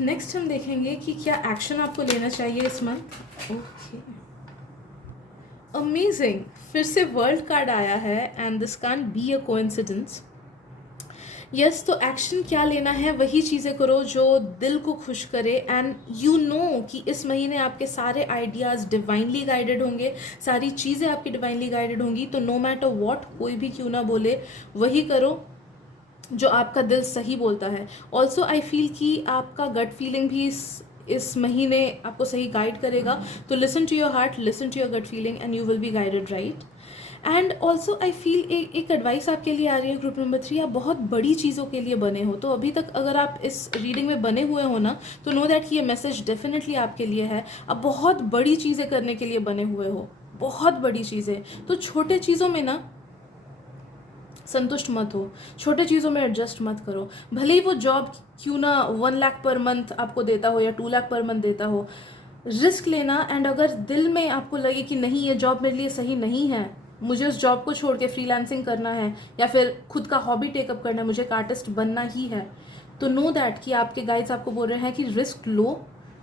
नेक्स्ट हम देखेंगे कि क्या एक्शन आपको लेना चाहिए इस मंथ। ओके, अमेजिंग, फिर से वर्ल्ड कार्ड आया है, and this can't be a coincidence. Yes, तो एक्शन क्या लेना है, वही चीज़ें करो जो दिल को खुश करे, एंड यू नो कि इस महीने आपके सारे आइडियाज़ डिवाइनली गाइडेड होंगे, सारी चीज़ें आपकी डिवाइनली गाइडेड होंगी। तो नो मैटर व्हाट कोई भी क्यों ना बोले, वही करो जो आपका दिल सही बोलता है। ऑल्सो आई फील कि आपका गट फीलिंग भी इस महीने आपको सही गाइड करेगा। तो listen to your heart, listen to your gut feeling, and you will be guided right. And also I feel एक एडवाइस आपके लिए आ रही है ग्रुप नंबर 3। आप बहुत बड़ी चीज़ों के लिए बने हो, तो अभी तक अगर आप इस रीडिंग में बने हुए हो ना, तो नो दैट कि ये मैसेज डेफिनेटली आपके लिए है। आप बहुत बड़ी चीज़ें करने के लिए बने हुए हो, बहुत बड़ी चीज़ें। तो छोटे चीज़ों में ना संतुष्ट मत हो, छोटे चीज़ों में एडजस्ट मत करो। भले ही वो जॉब क्यों ना 1 लाख पर मंथ आपको देता हो या 2 लाख पर मंथ देता हो, रिस्क लेना। एंड अगर दिल में आपको लगे कि नहीं ये जॉब मेरे लिए सही नहीं है, मुझे उस जॉब को छोड़ के फ्रीलांसिंग करना है, या फिर खुद का हॉबी टेकअप करना है, मुझे एक आर्टिस्ट बनना ही है, तो नो दैट कि आपके गाइड्स आपको बोल रहे हैं कि रिस्क लो,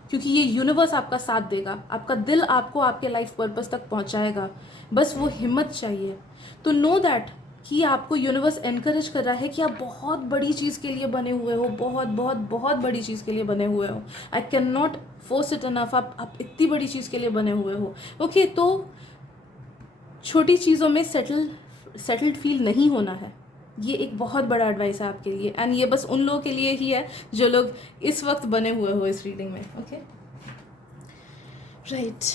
क्योंकि ये यूनिवर्स आपका साथ देगा, आपका दिल आपको आपके लाइफ पर्पस तक पहुंचाएगा। बस वो हिम्मत चाहिए। तो नो दैट कि आपको यूनिवर्स एनकरेज कर रहा है कि आप बहुत बड़ी चीज़ के लिए बने हुए हो, बहुत बहुत बहुत बड़ी चीज़ के लिए बने हुए हो। I can not force it enough, आप इतनी बड़ी चीज़ के लिए बने हुए हो। ओके, तो छोटी चीज़ों में सेटल्ड फील नहीं होना है, ये एक बहुत बड़ा एडवाइस है आपके लिए। एंड ये बस उन लोगों के लिए ही है जो लोग इस वक्त बने हुए हो इस रीडिंग में। Okay, right.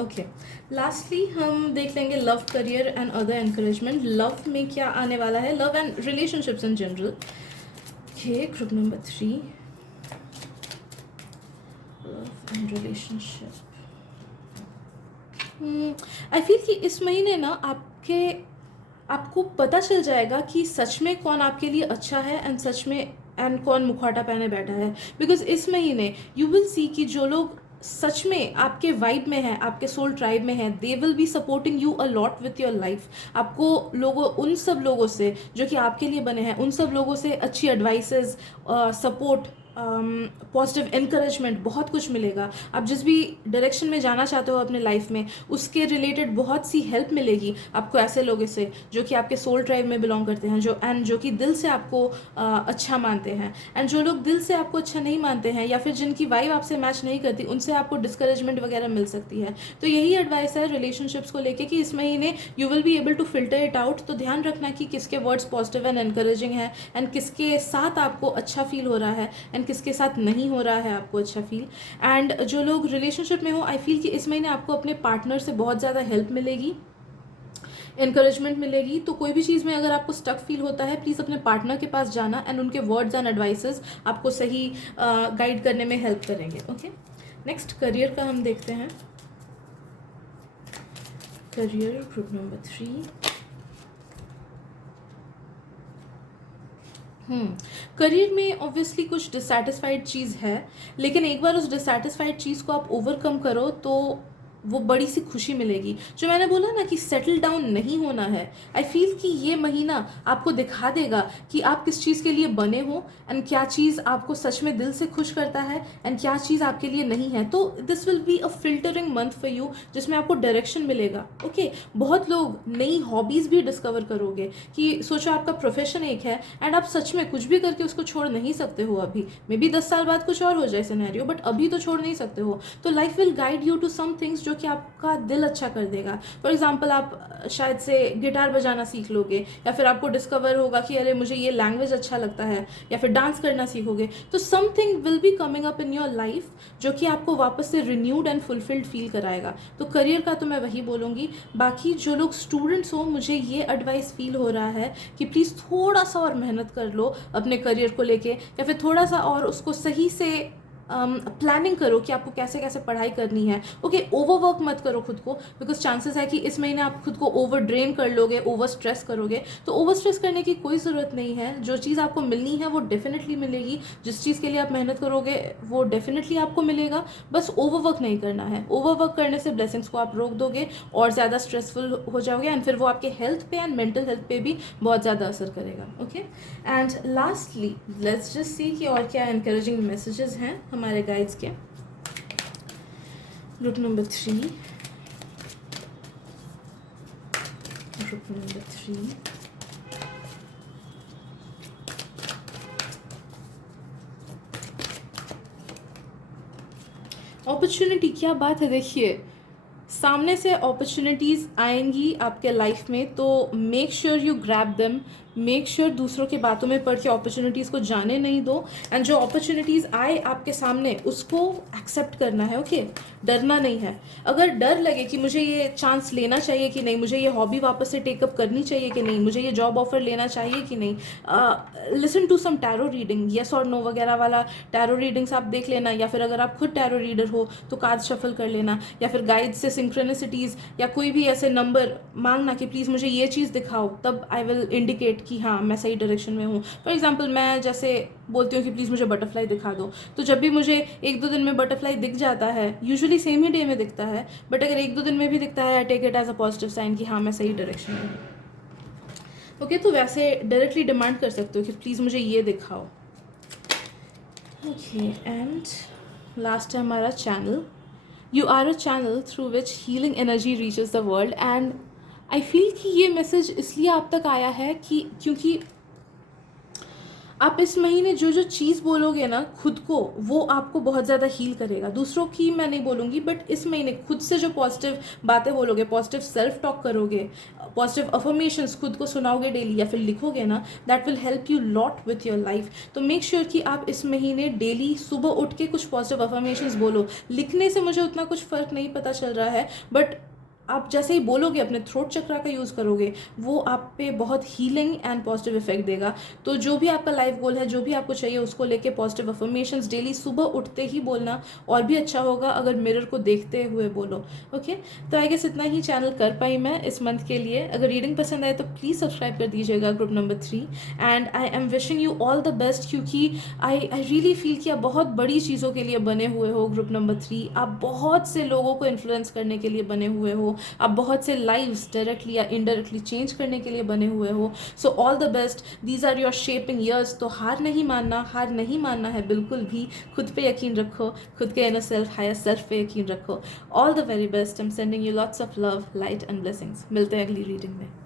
ओके, लास्टली हम देख लेंगे love, career and other encouragement. Love में क्या आने वाला है, love and relationships in general. Okay, group number 3, love and relationship. I feel कि इस महीने ना आपको पता चल जाएगा कि सच में कौन आपके लिए अच्छा है, एंड कौन मुखौटा पहने बैठा है। बिकॉज इस महीने यू विल सी कि जो लोग सच में आपके वाइब में है, आपके सोल ट्राइब में है, they will be supporting you a lot with your life. आपको उन सब लोगों से जो कि आपके लिए बने हैं, उन सब लोगों से अच्छी एडवाइसेस, सपोर्ट पॉजिटिव इनकरेजमेंट, बहुत कुछ मिलेगा। आप जिस भी डायरेक्शन में जाना चाहते हो अपने लाइफ में, उसके रिलेटेड बहुत सी हेल्प मिलेगी आपको ऐसे लोगों से जो कि आपके सोल ट्राइब में बिलोंग करते हैं, जो कि दिल से आपको अच्छा मानते हैं। एंड जो लोग दिल से आपको अच्छा नहीं मानते हैं या फिर जिनकी वाइब आपसे मैच नहीं करती, उनसे आपको डिस्करेजमेंट वगैरह मिल सकती है। तो यही एडवाइस है रिलेशनशिप्स को लेके कि इस महीने you will be able to filter it out. तो ध्यान रखना कि किसके वर्ड्स पॉजिटिव एंड एनकरेजिंग है, एंड किसके साथ आपको अच्छा फील हो रहा है एंड किसके साथ नहीं हो रहा है आपको अच्छा फील। एंड जो लोग रिलेशनशिप में हो, आई फील कि इस महीने आपको अपने पार्टनर से बहुत ज़्यादा हेल्प मिलेगी, इंकरेजमेंट मिलेगी। तो कोई भी चीज़ में अगर आपको स्टक फील होता है, प्लीज़ अपने पार्टनर के पास जाना, एंड उनके वर्ड्स एंड एडवाइसेस आपको सही गाइड करने में हेल्प करेंगे। ओके, नेक्स्ट करियर का हम देखते हैं। Career group number 3। करियर में ऑब्वियसली कुछ डिससेटिस्फाइड चीज़ है, लेकिन एक बार उस डिससेटिस्फाइड चीज़ को आप ओवरकम करो तो वो बड़ी सी खुशी मिलेगी। जो मैंने बोला ना कि सेटल डाउन नहीं होना है, आई फील कि ये महीना आपको दिखा देगा कि आप किस चीज़ के लिए बने हो, एंड क्या चीज़ आपको सच में दिल से खुश करता है एंड क्या चीज़ आपके लिए नहीं है। तो this will be a filtering month for you, जिसमें आपको डायरेक्शन मिलेगा। ओके, बहुत लोग नई हॉबीज़ भी डिस्कवर करोगे कि सोचो आपका प्रोफेशन एक है एंड आप सच में कुछ भी करके उसको छोड़ नहीं सकते हो। अभी मे बी 10 साल बाद कुछ और हो जाए सिनेरियो, बट अभी तो छोड़ नहीं सकते हो। तो life will guide you to some things जो कि आपका दिल अच्छा कर देगा। फॉर एग्जाम्पल, आप शायद से गिटार बजाना सीख लोगे, या फिर आपको डिस्कवर होगा कि अरे मुझे ये लैंग्वेज अच्छा लगता है, या फिर डांस करना सीखोगे। तो something will be coming up in your life जो कि आपको वापस से रिन्यूड एंड फुलफिल्ड फील कराएगा। तो करियर का तो मैं वही बोलूँगी। बाकी जो लोग स्टूडेंट्स हो, मुझे ये एडवाइस फील हो रहा है कि प्लीज़ थोड़ा सा और मेहनत कर लो अपने करियर को लेके, या फिर थोड़ा सा और उसको सही से प्लानिंग करो कि आपको कैसे कैसे पढ़ाई करनी है। ओके, ओवरवर्क मत करो खुद को, बिकॉज चांसेस है कि इस महीने आप खुद को ओवर ड्रेन कर लोगे, ओवर स्ट्रेस करोगे। तो ओवर स्ट्रेस करने की कोई ज़रूरत नहीं है। जो चीज़ आपको मिलनी है वो डेफिनेटली मिलेगी, जिस चीज़ के लिए आप मेहनत करोगे वो डेफिनेटली आपको मिलेगा। बस ओवरवर्क नहीं करना है। ओवरवर्क करने से ब्लेसिंग्स को आप रोक दोगे और ज़्यादा स्ट्रेसफुल हो जाओगे, एंड फिर वो आपके हेल्थ पे एंड मेंटल हेल्थ पे भी बहुत ज़्यादा असर करेगा। Okay, and lastly let's just see कि और क्या एनकरेजिंग मैसेजेस हैं हमारे गाइड्स के। Group number 3, group number 3, opportunity. क्या बात है, देखिए सामने से अपॉर्चुनिटीज़ आएंगी आपके लाइफ में, तो make sure you grab them. Make sure दूसरों की बातों में पढ़ के अपॉर्चुनिटीज़ को जाने नहीं दो, एंड जो अपॉर्चुनिटीज़ आए आपके सामने उसको एक्सेप्ट करना है। ओके, डरना नहीं है। अगर डर लगे कि मुझे ये चांस लेना चाहिए कि नहीं, मुझे ये हॉबी वापस से टेकअप करनी चाहिए कि नहीं, मुझे ये जॉब ऑफर लेना चाहिए कि नहीं, listen to some tarot reading, yes और नो वगैरह वाला टैरो रीडिंग्स आप देख लेना, या फिर अगर आप खुद टैरो रीडर हो तो कार्ड शफल कर लेना, या फिर गाइड से सिंक्रोनिसिटीज़ या कोई भी ऐसे नंबर मांगना कि प्लीज़ मुझे ये चीज़ दिखाओ, तब आई विल इंडिकेट कि हाँ मैं सही डायरेक्शन में हूँ। फॉर एग्जाम्पल, मैं जैसे बोलती हूँ कि प्लीज़ मुझे बटरफ्लाई दिखा दो, तो जब भी मुझे 1-2 दिन में बटरफ्लाई दिख जाता है, यूजुअली सेम ही डे में दिखता है, बट अगर 1-2 दिन में भी दिखता है, I take it as a positive sign कि हाँ मैं सही डायरेक्शन में हूँ। ओके, तो वैसे डायरेक्टली डिमांड कर सकते हो कि प्लीज़ मुझे ये दिखाओ। ओके, एंड लास्ट है हमारा channel. You are a channel through which healing energy reaches the world, and I feel कि ये मैसेज इसलिए आप तक आया है कि क्योंकि आप इस महीने जो जो चीज़ बोलोगे ना खुद को, वो आपको बहुत ज़्यादा हील करेगा। दूसरों की मैं नहीं बोलूँगी, बट इस महीने खुद से जो पॉजिटिव बातें बोलोगे, पॉजिटिव सेल्फ टॉक करोगे, पॉजिटिव अफर्मेशंस खुद को सुनाओगे डेली या फिर लिखोगे ना, that will help you lot with your life. तो मेक श्योर कि आप इस महीने डेली सुबह उठ के कुछ पॉजिटिव अफर्मेशंस बोलो। लिखने से मुझे उतना कुछ फ़र्क नहीं पता चल रहा है, बट आप जैसे ही बोलोगे, अपने थ्रोट चक्रा का यूज़ करोगे, वो आप पे बहुत हीलिंग एंड पॉजिटिव इफेक्ट देगा। तो जो भी आपका लाइफ गोल है, जो भी आपको चाहिए, उसको लेके पॉजिटिव अफर्मेशंस डेली सुबह उठते ही बोलना, और भी अच्छा होगा अगर मिरर को देखते हुए बोलो। ओके, तो आई गेस इतना ही चैनल कर पाई मैं इस मंथ के लिए। अगर रीडिंग पसंद आए तो प्लीज़ सब्सक्राइब कर दीजिएगा group number 3, and I am wishing you all the best, क्योंकि आई रियली फील कि आप बहुत बड़ी चीज़ों के लिए बने हुए हो। ग्रुप नंबर 3, आप बहुत से लोगों को इन्फ्लुएंस करने के लिए बने हुए हो, हो, आप बहुत से लाइव्स डायरेक्टली या इनडायरेक्टली चेंज करने के लिए बने हुए हो. So all the best, these are your shaping years. तो हार नहीं मानना है बिल्कुल भी. खुद पे यकीन रखो, खुद के इनर सेल्फ, हायर सेल्फ पे यकीन रखो. All the very best. I am sending you lots of love, light and blessings. मिलते हैं अगली रीडिंग में.